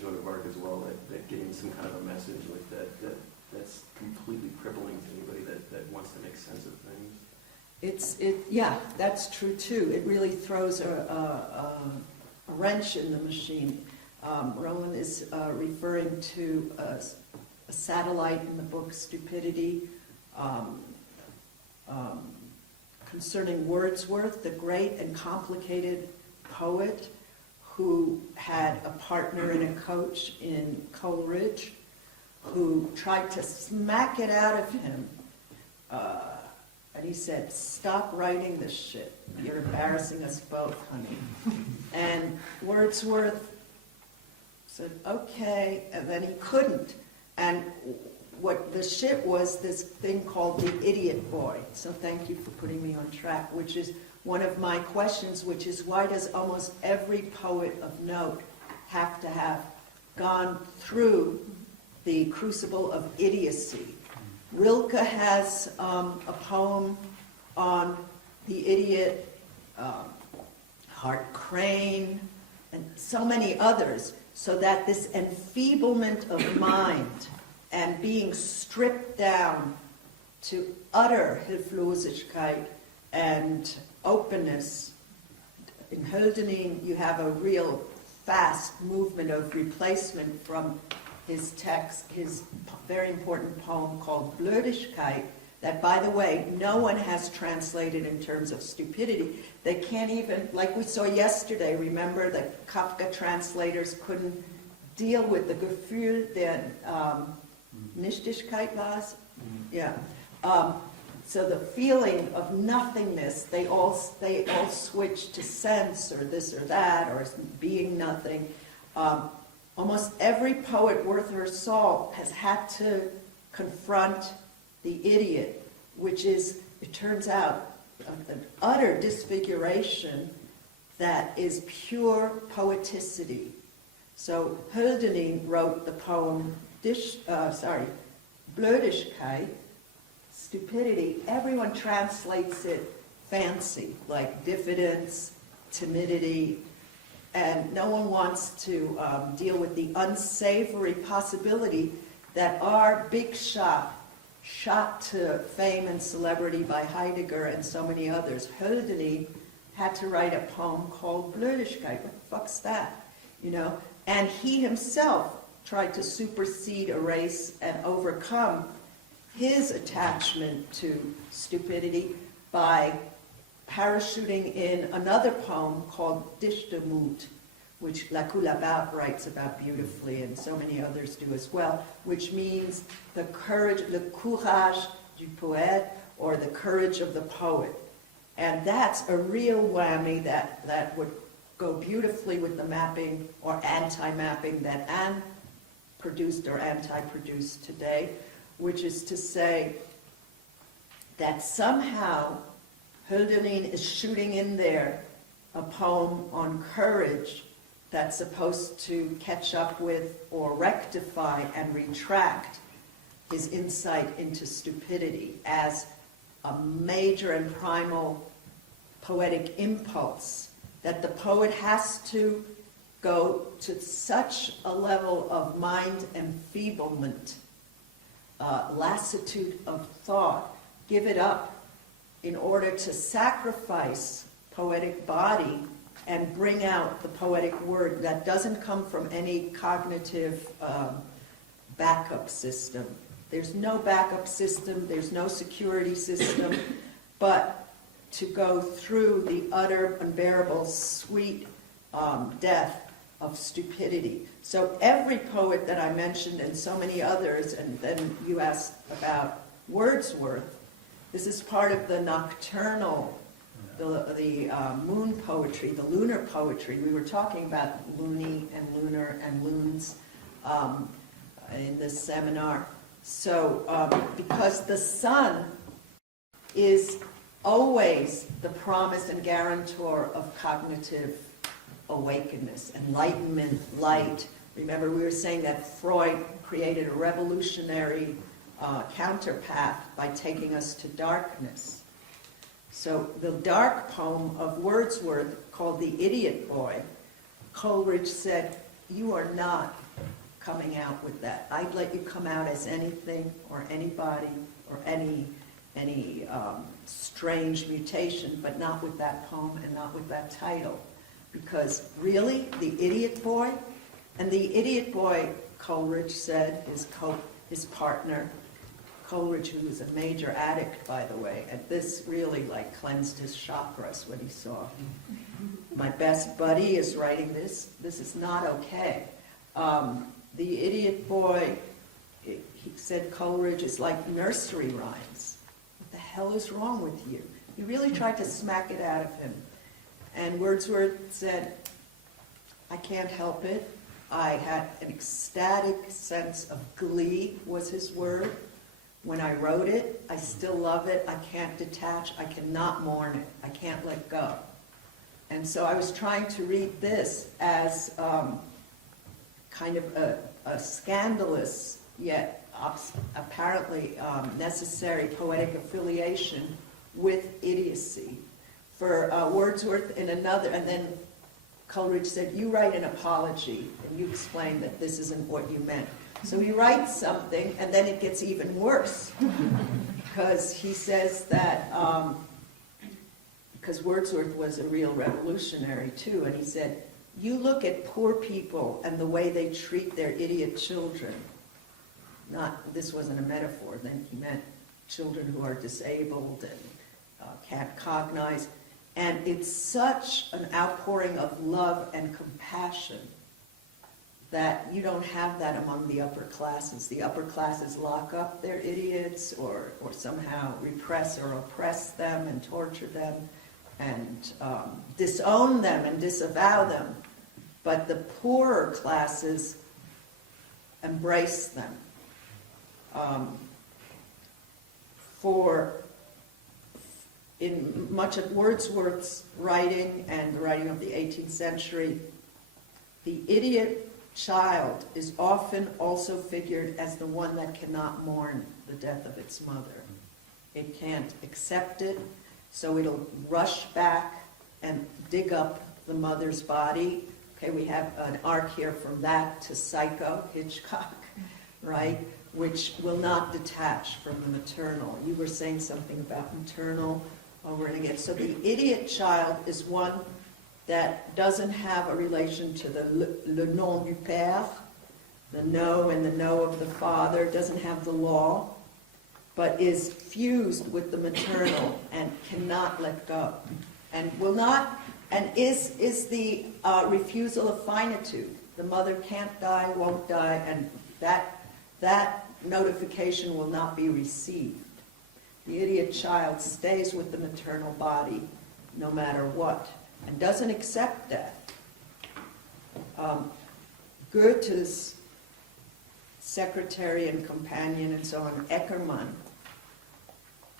Joan of Arc as well. That getting some kind of a message like that's completely crippling to anybody that wants to make sense of things. Yeah, that's true too. It really throws a wrench in the machine. Roland is referring to a satellite in the book Stupidity, concerning Wordsworth, the great and complicated poet who had a partner and a coach in Coleridge who tried to smack it out of him. And he said, "Stop writing this shit. You're embarrassing us both, honey." And Wordsworth said, "Okay," and then he couldn't. And what the shit was this thing called The Idiot Boy. So thank you for putting me on track, which is one of my questions, which is why does almost every poet of note have to have gone through the crucible of idiocy? Rilke has a poem on the idiot, Hart Crane, and so many others, so that this enfeeblement of mind and being stripped down to utter Hilflosigkeit and openness. In Hölderlin, you have a real fast movement of replacement from his text, his very important poem called Blödigkeit, that, by the way, no one has translated in terms of stupidity. They can't even, like we saw yesterday, remember that Kafka translators couldn't deal with the Gefühl der Nichtigkeit was? Yeah. So the feeling of nothingness, they all switch to sense or this or that or being nothing. Almost every poet worth her salt has had to confront the idiot, which is, it turns out, an utter disfiguration that is pure poeticity. So Hölderlin wrote the poem Blödigkeit, stupidity. Everyone translates it fancy, like diffidence, timidity, and no one wants to deal with the unsavory possibility that our big shot to fame and celebrity by Heidegger and so many others, Hölderlin, had to write a poem called Blödigkeit. What the fuck's that? You know? And he himself tried to supersede, erase, and overcome his attachment to stupidity by parachuting in another poem called Dichtermut, which Lacoue-Labarthe writes about beautifully, and so many others do as well, which means the courage, le courage du poète, or the courage of the poet. And that's a real whammy that would go beautifully with the mapping or anti-mapping that Anne produced or anti-produced today, which is to say that somehow Hölderlin is shooting in there a poem on courage that's supposed to catch up with or rectify and retract his insight into stupidity as a major and primal poetic impulse that the poet has to go to such a level of mind enfeeblement, lassitude of thought, give it up in order to sacrifice poetic body and bring out the poetic word that doesn't come from any cognitive backup system. There's no backup system, there's no security system, but to go through the utter, unbearable, sweet death of stupidity. So every poet that I mentioned and so many others, and then you asked about Wordsworth, this is part of the nocturnal, the moon poetry, the lunar poetry. We were talking about loony and lunar and loons in this seminar. So because the sun is always the promise and guarantor of cognitive awakeness, enlightenment, light. Remember, we were saying that Freud created a revolutionary counterpath by taking us to darkness. So the dark poem of Wordsworth, called The Idiot Boy, Coleridge said, "You are not coming out with that. I'd let you come out as anything or anybody or any strange mutation, but not with that poem and not with that title." Because really, the idiot boy, and the idiot boy, Coleridge said, his partner, Coleridge, who was a major addict, by the way, and this really cleansed his chakras when he saw him. My best buddy is writing this. This is not okay. The idiot boy, he said Coleridge is like nursery rhymes. What the hell is wrong with you? He really tried to smack it out of him. And Wordsworth said, I can't help it. I had an ecstatic sense of glee, was his word. When I wrote it, I still love it. I can't detach. I cannot mourn it. I can't let go. And so I was trying to read this as kind of a scandalous yet apparently necessary poetic affiliation with idiocy. For Wordsworth in another, and then Coleridge said, you write an apology, and you explain that this isn't what you meant. So he writes something, and then it gets even worse, because he says that, because Wordsworth was a real revolutionary too, and he said, you look at poor people and the way they treat their idiot children. This wasn't a metaphor, then he meant children who are disabled and can't cognize. And it's such an outpouring of love and compassion that you don't have that among the upper classes. The upper classes lock up their idiots or somehow repress or oppress them and torture them and disown them and disavow them. But the poorer classes embrace them. In much of Wordsworth's writing and the writing of the 18th century, the idiot child is often also figured as the one that cannot mourn the death of its mother. It can't accept it, so it'll rush back and dig up the mother's body. Okay, we have an arc here from that to Psycho, Hitchcock, right? Which will not detach from the maternal. You were saying something about maternal over and again. So the idiot child is one that doesn't have a relation to the le nom du père, the no and the no of the father, doesn't have the law, but is fused with the maternal and cannot let go. And will not, and is the refusal of finitude. The mother can't die, won't die, and that notification will not be received. The idiot child stays with the maternal body no matter what and doesn't accept death. Goethe's secretary and companion and so on, Eckermann,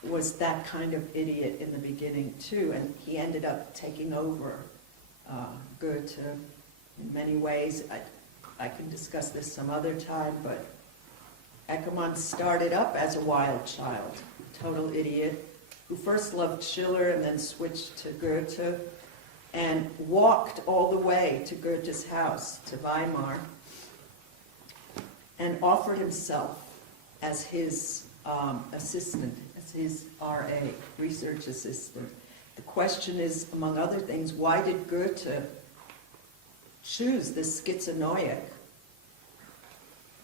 was that kind of idiot in the beginning too, and he ended up taking over Goethe in many ways. I can discuss this some other time, but Eckermann started up as a wild child, total idiot, who first loved Schiller and then switched to Goethe, and walked all the way to Goethe's house, to Weimar, and offered himself as his assistant, as his RA, research assistant. The question is, among other things, why did Goethe choose this schizonoic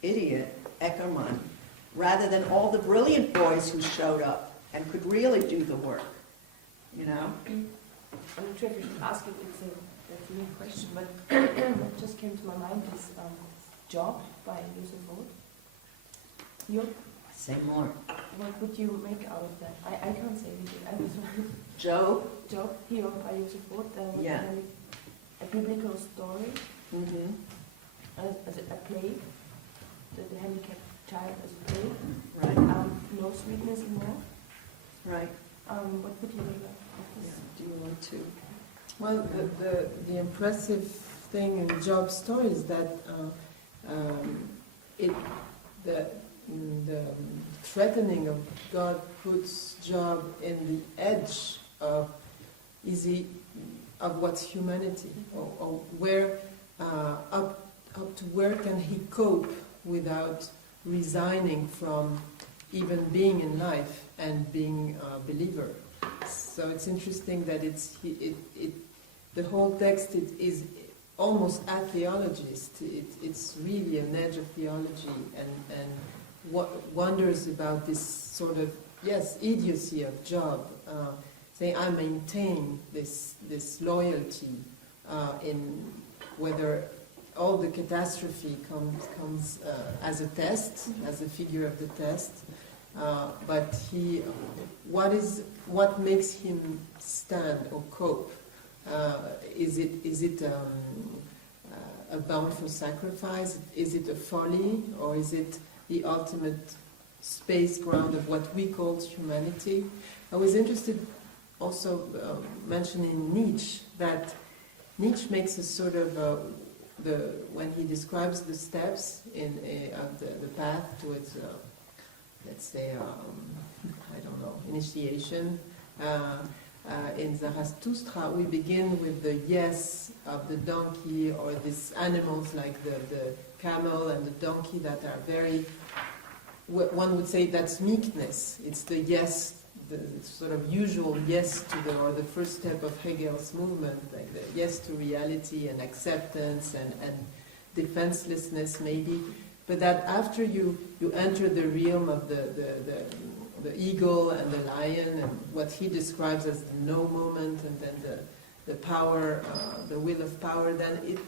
idiot, Eckermann, rather than all the brilliant boys who showed up and could really do the work, you know? I'm not sure if you should ask it, that's a new question, but what just came to my mind is Job by Joseph Vogt. Say more. What would you make out of that? I can't say anything. I was Job? Job, by Joseph Vogt. Yeah. A biblical story, Mm-hmm. as a play, the handicapped child as a play. Right, No sweetness in there. right. What would you make of Yeah. this? Do you want to? Well, the impressive thing in Job's story is that the threatening of God puts Job in the edge of what's humanity, or where up to where can he cope without resigning from even being in life and being a believer. So it's interesting that the whole text is almost atheologist. It's really an edge of theology, and wonders about this sort of, idiocy of Job, saying I maintain this loyalty in whether all the catastrophe comes as a test, as a figure of the test, but what makes him stand or cope? Is it a bountiful sacrifice? Is it a folly, or is it the ultimate space ground of what we call humanity? I was interested also mentioning Nietzsche, that Nietzsche makes a sort of when he describes the steps of the path towards, let's say, I don't know, initiation. In Zarathustra, we begin with the yes of the donkey, or these animals like the camel and the donkey that are very, one would say that's meekness. It's the yes, the sort of usual yes to or the first step of Hegel's movement, like the yes to reality and acceptance and defenselessness maybe. But that after you enter the realm of the eagle and the lion, and what he describes as the no moment, and then the power, the will of power, then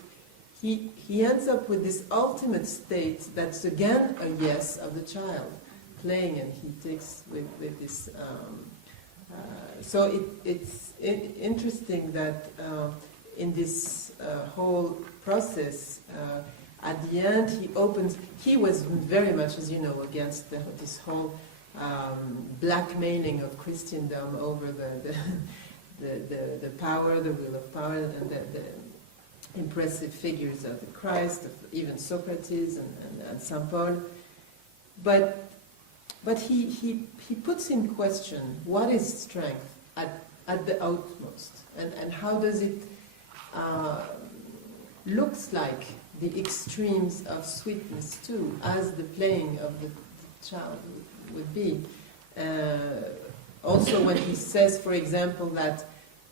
he ends up with this ultimate state that's again a yes of the child playing, and he takes with this. So it's interesting that in this whole process, at the end he was very much, as you know, against this whole blackmailing of Christendom over the power, the will of power, and the impressive figures of the Christ, of even Socrates and St. Paul. But he puts in question what is strength at the utmost, and how does it looks like the extremes of sweetness too, as the playing of the child would be. Also, when he says, for example, that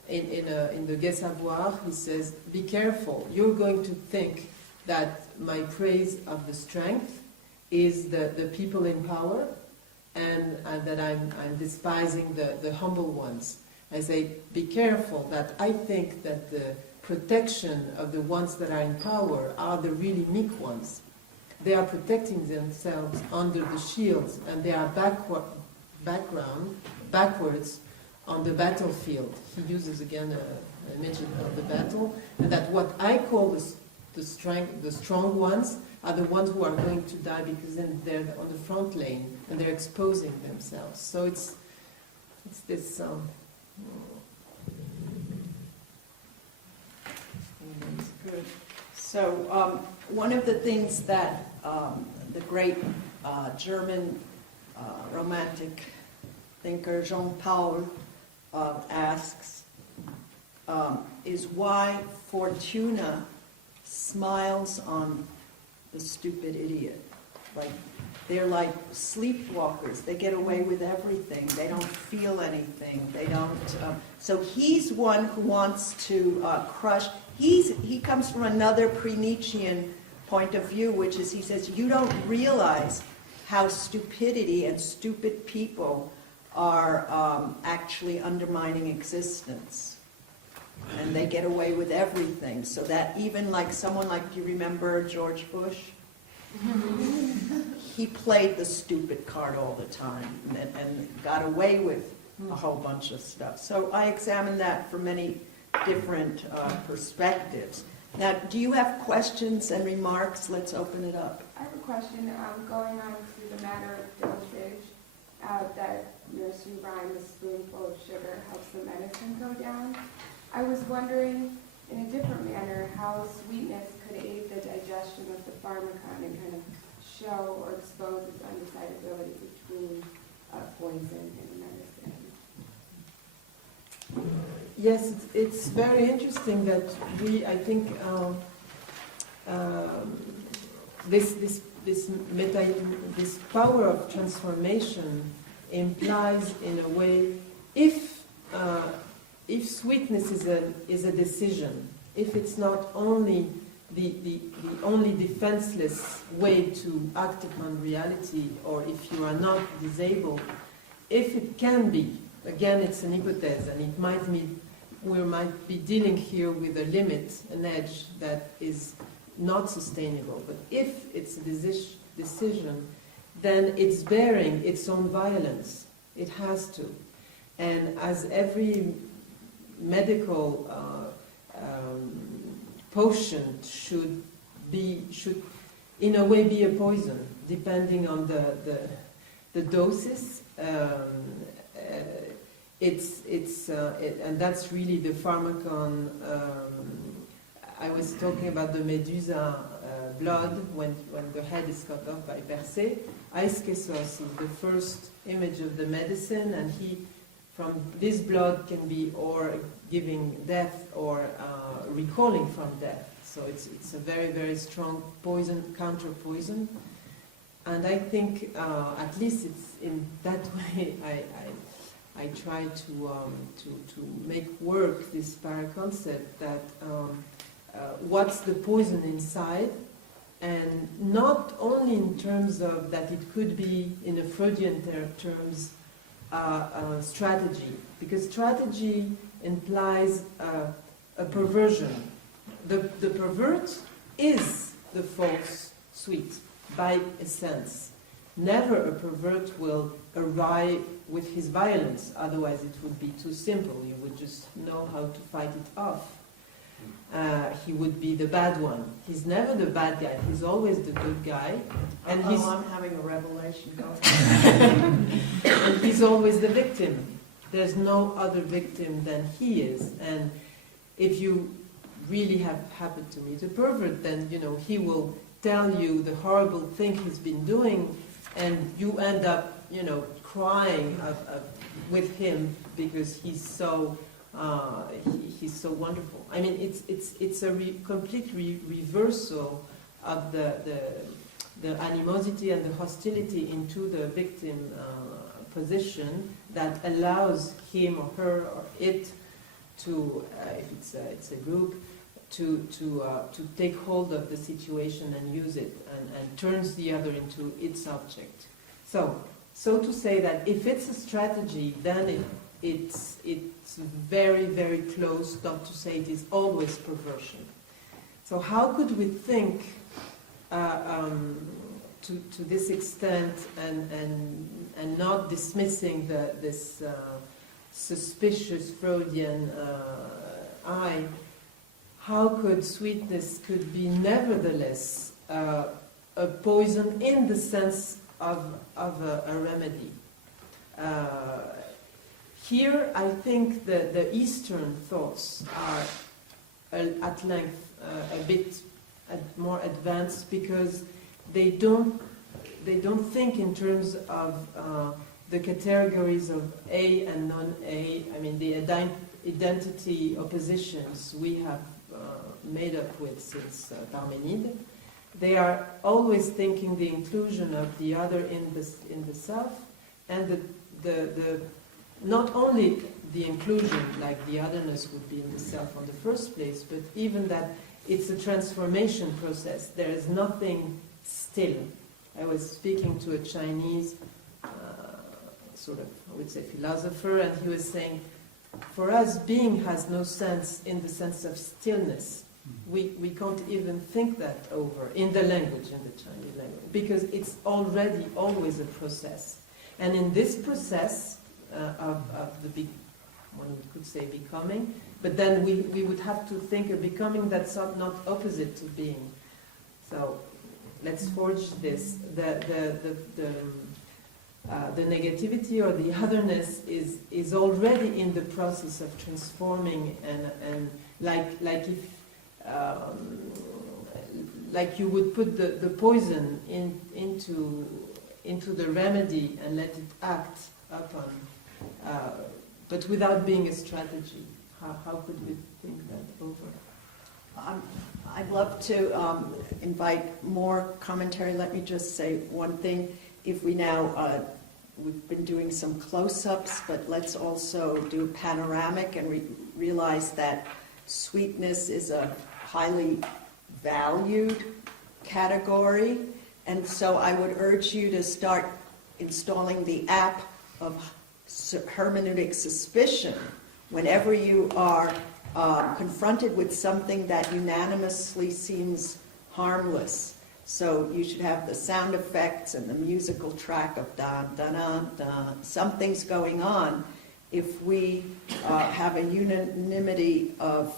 in the Gai Savoir, he says, "Be careful. You're going to think that my praise of the strength is the people in power, and that I'm despising the humble ones." I say, "Be careful that I think that the protection of the ones that are in power are the really meek ones. They are protecting themselves under the shields, and they are backwards on the battlefield." He uses again an image of the battle, and that what I call the strong ones are the ones who are going to die, because then they're on the front lane and they're exposing themselves. So it's this. Good. So one of the things that the great German romantic thinker Jean Paul asks is why Fortuna smiles on the stupid idiot. Like, they're like sleepwalkers. They get away with everything. They don't feel anything. They don't. So he's one who wants to crush. He comes from another pre-Nietzschean point of view, which is, he says, you don't realize how stupidity and stupid people are actually undermining existence. And they get away with everything. So that even like someone like, do you remember George Bush? He played the stupid card all the time and got away with a whole bunch of stuff. So I examined that from many different perspectives. Now, do you have questions and remarks? Let's open it up. I have a question. Going on to the matter of dosage, that nursery rhyme, a spoonful of sugar helps the medicine go down. I was wondering, in a different manner, how sweetness could aid the digestion of the pharmacon and kind of show or expose its undecidability between poison and medicine. Yes, it's very interesting that I think, this power of transformation implies, in a way, if sweetness is a decision, if it's not only the only defenseless way to act upon reality, or if you are not disabled, if it can be, again, it's an hypothesis, and we might be dealing here with a limit, an edge that is not sustainable. But if it's a decision, then it's bearing its own violence. It has to. And as every medical potion should in a way be a poison, depending on the doses. And that's really the pharmacon. I was talking about the Medusa blood when the head is cut off by Persée. Cixous is the first image of the medicine, and from this blood can be or giving death or recalling from death. So it's a very, very strong poison, counter poison. And I think at least it's in that way I try to make work this paraconcept that what's the poison inside, and not only in terms of that it could be in a Freudian terms strategy, because strategy implies a perversion. The pervert is the false sweet by essence. Never a pervert will arrive with his violence, otherwise it would be too simple. You would just know how to fight it off. He would be the bad one. He's never the bad guy. He's always the good guy. And I'm having a revelation. And he's always the victim. There's no other victim than he is. And if you really have happened to meet a pervert, then he will tell you the horrible thing he's been doing, and you end up crying with him because he's so wonderful. I mean, it's a complete reversal of the animosity and the hostility into the victim position that allows him or her or it to, if it's a group, to take hold of the situation and use it, and turns the other into its object. So to say that if it's a strategy, then it's very, very close, not to say it is always perversion. So how could we think to this extent and not dismissing this suspicious Freudian eye? How could sweetness could be nevertheless a poison in the sense of a remedy? Here, I think the Eastern thoughts are at length a bit more advanced, because they don't think in terms of the categories of A and non-A. I mean, they identity oppositions we have made up with since Parménide, they are always thinking the inclusion of the other in the self, and the not only the inclusion, like the otherness would be in the self on the first place, but even that it's a transformation process. There is nothing still. I was speaking to a Chinese sort of, I would say, philosopher, and he was saying, for us, being has no sense in the sense of stillness. We can't even think that over in the language, in the Chinese language, because it's already always a process. And in this process of the one could say becoming, but then we would have to think a becoming that's not opposite to being. So let's forge this. The negativity or the otherness is already in the process of transforming, and like if like you would put the poison into the remedy and let it act upon, but without being a strategy. How could we think that over? I'd love to invite more commentary. Let me just say one thing. If we now, we've been doing some close-ups, but let's also do panoramic and realize that sweetness is a highly valued category. And so I would urge you to start installing the app of hermeneutic suspicion whenever you are confronted with something that unanimously seems harmless. So you should have the sound effects and the musical track of da da da da. Something's going on. If we have a unanimity of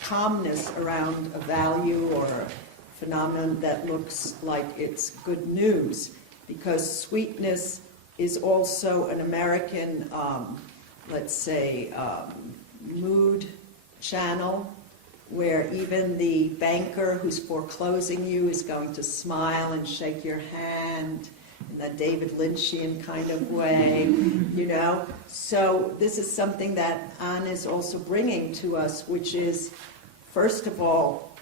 calmness around a value or a phenomenon that looks like it's good news, because sweetness is also an American, let's say, mood channel, where even the banker who's foreclosing you is going to smile and shake your hand in that David Lynchian kind of way, you know. So this is something that Anne is also bringing to us, which is, first of all,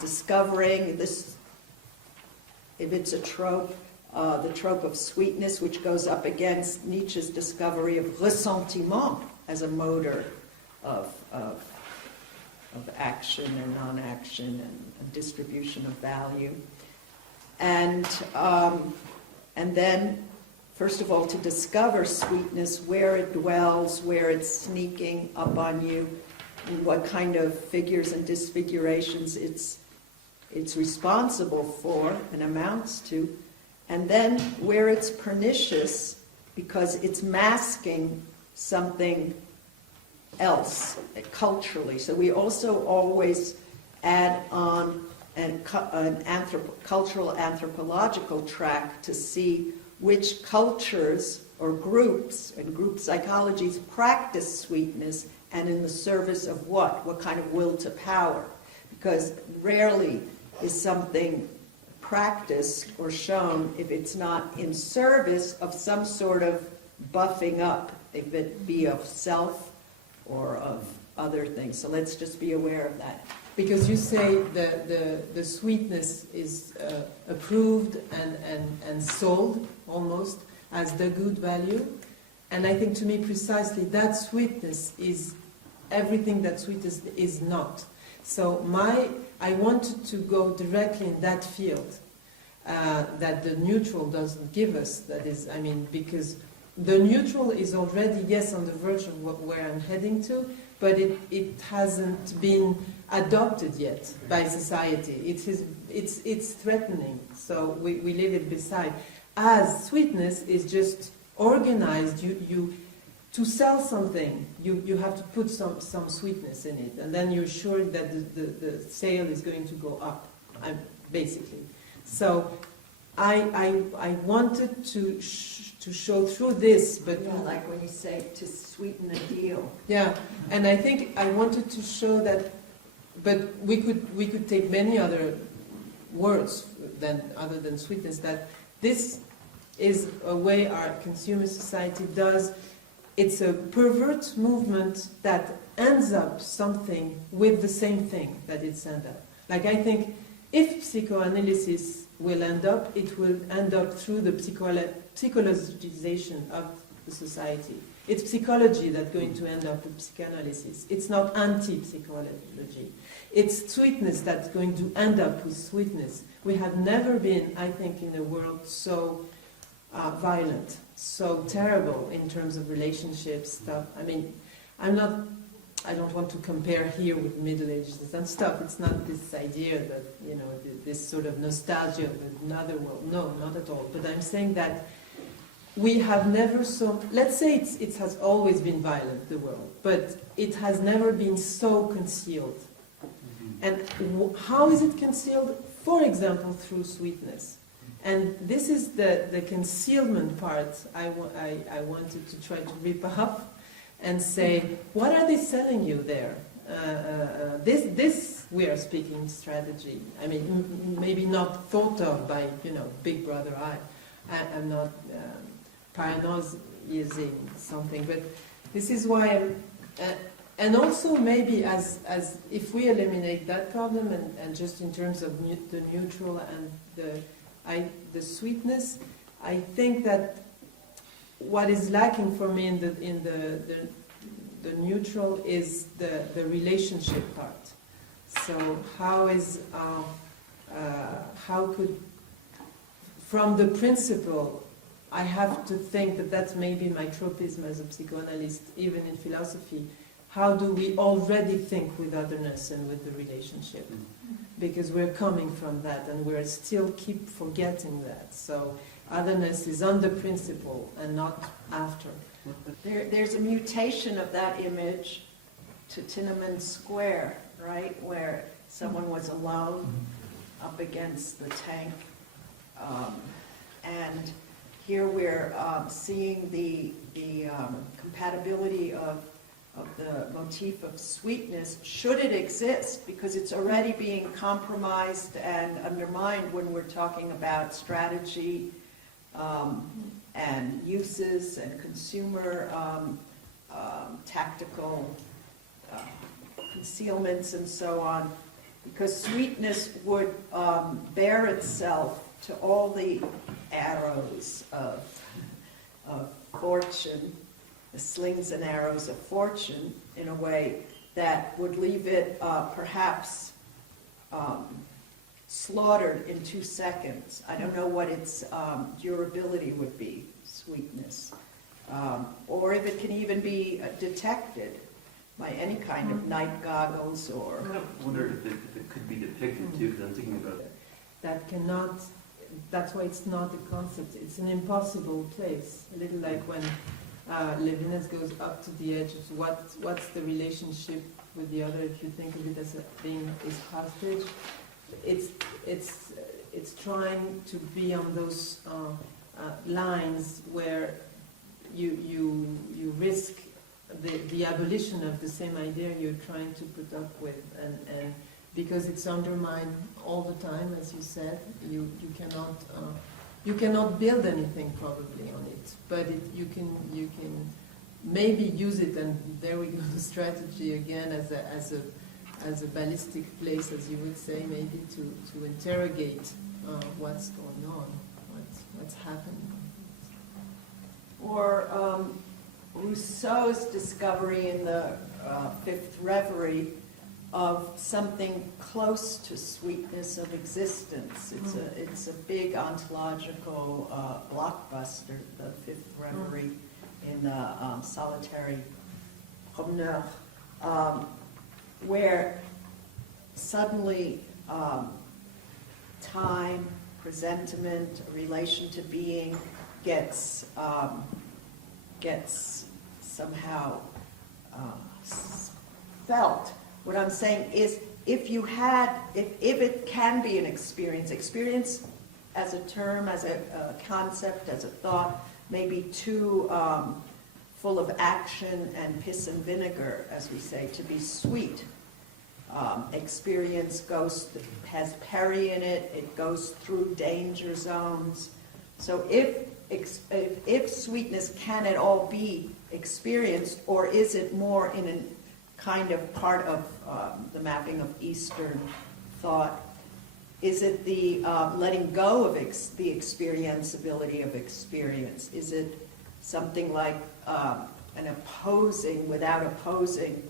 discovering this, if it's a trope, the trope of sweetness, which goes up against Nietzsche's discovery of ressentiment as a motor of action and non-action and distribution of value. And then, first of all, to discover sweetness, where it dwells, where it's sneaking up on you, and what kind of figures and disfigurations it's responsible for and amounts to, and then where it's pernicious because it's masking something else culturally. So we also always add on an cultural anthropological track to see which cultures or groups and group psychologies practice sweetness, and in the service of what kind of will to power, because rarely is something practiced or shown if it's not in service of some sort of buffing up, if it be of self or of other things. So let's just be aware of that. Because you say the sweetness is approved and sold almost as the good value, and I think to me precisely that sweetness is everything that sweetness is not. So I wanted to go directly in that field that the neutral doesn't give us. That is, I mean, because the neutral is already, yes, on the verge of where I'm heading to, but it hasn't been adopted yet by society. It's threatening, so we leave it beside. As sweetness is just organized, you to sell something, you have to put some sweetness in it, and then you're sure that the sale is going to go up, basically. So I wanted to show through this, but yeah, like when you say to sweeten a deal. Yeah, and I think I wanted to show that, but we could take many other words other than sweetness, that this is a way our consumer society does it's a pervert movement that ends up something with the same thing that it's end up. Like I think if psychoanalysis will end up, it will end up through the psychologization of the society. It's psychology that's going to end up with psychoanalysis. It's not anti-psychology. It's sweetness that's going to end up with sweetness. We have never been, I think, in a world so violent, so terrible in terms of relationships, stuff. I mean, I don't want to compare here with Middle Ages and stuff. It's not this idea that, you know, this sort of nostalgia of another world. No, not at all. But I'm saying that we have never let's say it has always been violent, the world, but it has never been so concealed. And how is it concealed? For example, through sweetness. And this is the concealment part I wanted to try to rip up and say, what are they selling you there? This we are speaking strategy. I mean, maybe not thought of by, you know, Big Brother I'm not paranoizing something, but this is why I'm, and also maybe as if we eliminate that problem and just in terms of the neutral and the sweetness, I think that what is lacking for me in the neutral is the relationship part. So how could, from the principle, I have to think that that's maybe my tropism as a psychoanalyst, even in philosophy. How do we already think with otherness and with the relationship? Because we're coming from that and we're still keep forgetting that. So otherness is on the principle and not after. There's a mutation of that image to Tiananmen Square, right, where someone was alone up against the tank, and here we're seeing the compatibility of the motif of sweetness, should it exist, because it's already being compromised and undermined when we're talking about strategy and uses and consumer tactical concealments and so on, because sweetness would bear itself to all the arrows of fortune, the slings and arrows of fortune, in a way that would leave it perhaps slaughtered in 2 seconds. I don't know what its durability would be, sweetness, or if it can even be detected by any kind of night goggles or... I kind of wondered if it could be depicted too, because I'm thinking about it. That cannot, that's why it's not a concept, it's an impossible place. A little like when Levinas goes up to the edge of what's the relationship with the other, if you think of it as a thing is hostage. It's trying to be on those lines where you risk the abolition of the same idea you're trying to put up with, and because it's undermined all the time, as you said, you cannot build anything probably on it, but you can maybe use it, and there we go, the strategy again as a ballistic place, as you would say, maybe to interrogate what's going on, what's happening. Or Rousseau's discovery in the Fifth Reverie of something close to sweetness of existence. It's a big ontological blockbuster, the Fifth Reverie in the Solitary Promeneur, where suddenly time, presentiment, relation to being gets somehow felt. What I'm saying is, if it can be an experience as a term, as a concept, as a thought, maybe too full of action and piss and vinegar, as we say, to be sweet. Experience has peri in it, it goes through danger zones. So if sweetness can at all be experience, or is it more in a kind of part of the mapping of Eastern thought? Is it the letting go of the experienceability of experience? Is it something like an opposing, without opposing,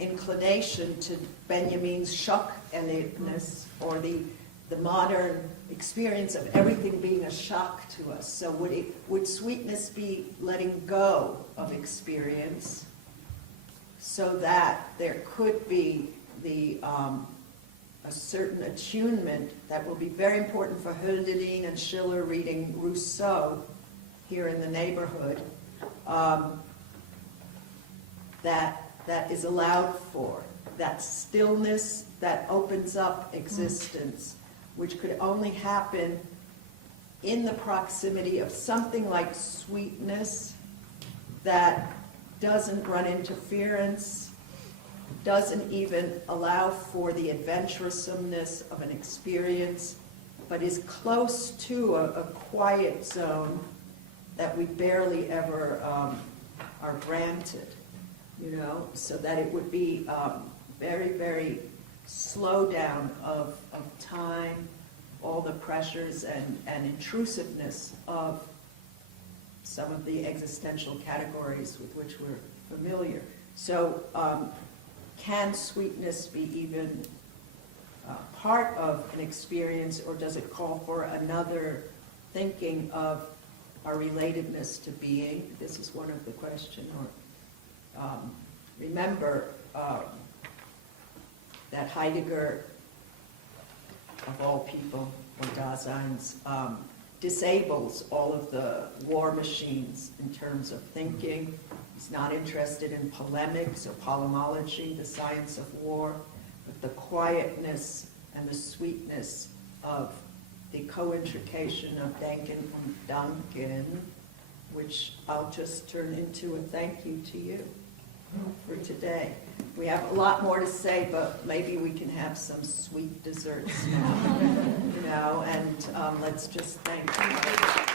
inclination to Benjamin's shock-ness, or the modern experience of everything being a shock to us? So would sweetness be letting go of experience so that there could be a certain attunement that will be very important for Hölderlin and Schiller reading Rousseau here in the neighborhood, that is allowed for, that stillness that opens up existence, which could only happen in the proximity of something like sweetness that doesn't run interference, doesn't even allow for the adventurousness of an experience, but is close to a quiet zone that we barely ever are granted, so that it would be very, very slow down of time, all the pressures and intrusiveness of some of the existential categories with which we're familiar. So can sweetness be even part of an experience, or does it call for another thinking of our relatedness to being? This is one of the questions. Remember that Heidegger, of all people, or Daseins, disables all of the war machines in terms of thinking. He's not interested in polemics or polemology, the science of war, but the quietness and the sweetness of the co-intrication of Denken and Danken, which I'll just turn into a thank you to you for today. We have a lot more to say, but maybe we can have some sweet desserts now, and let's just thank you.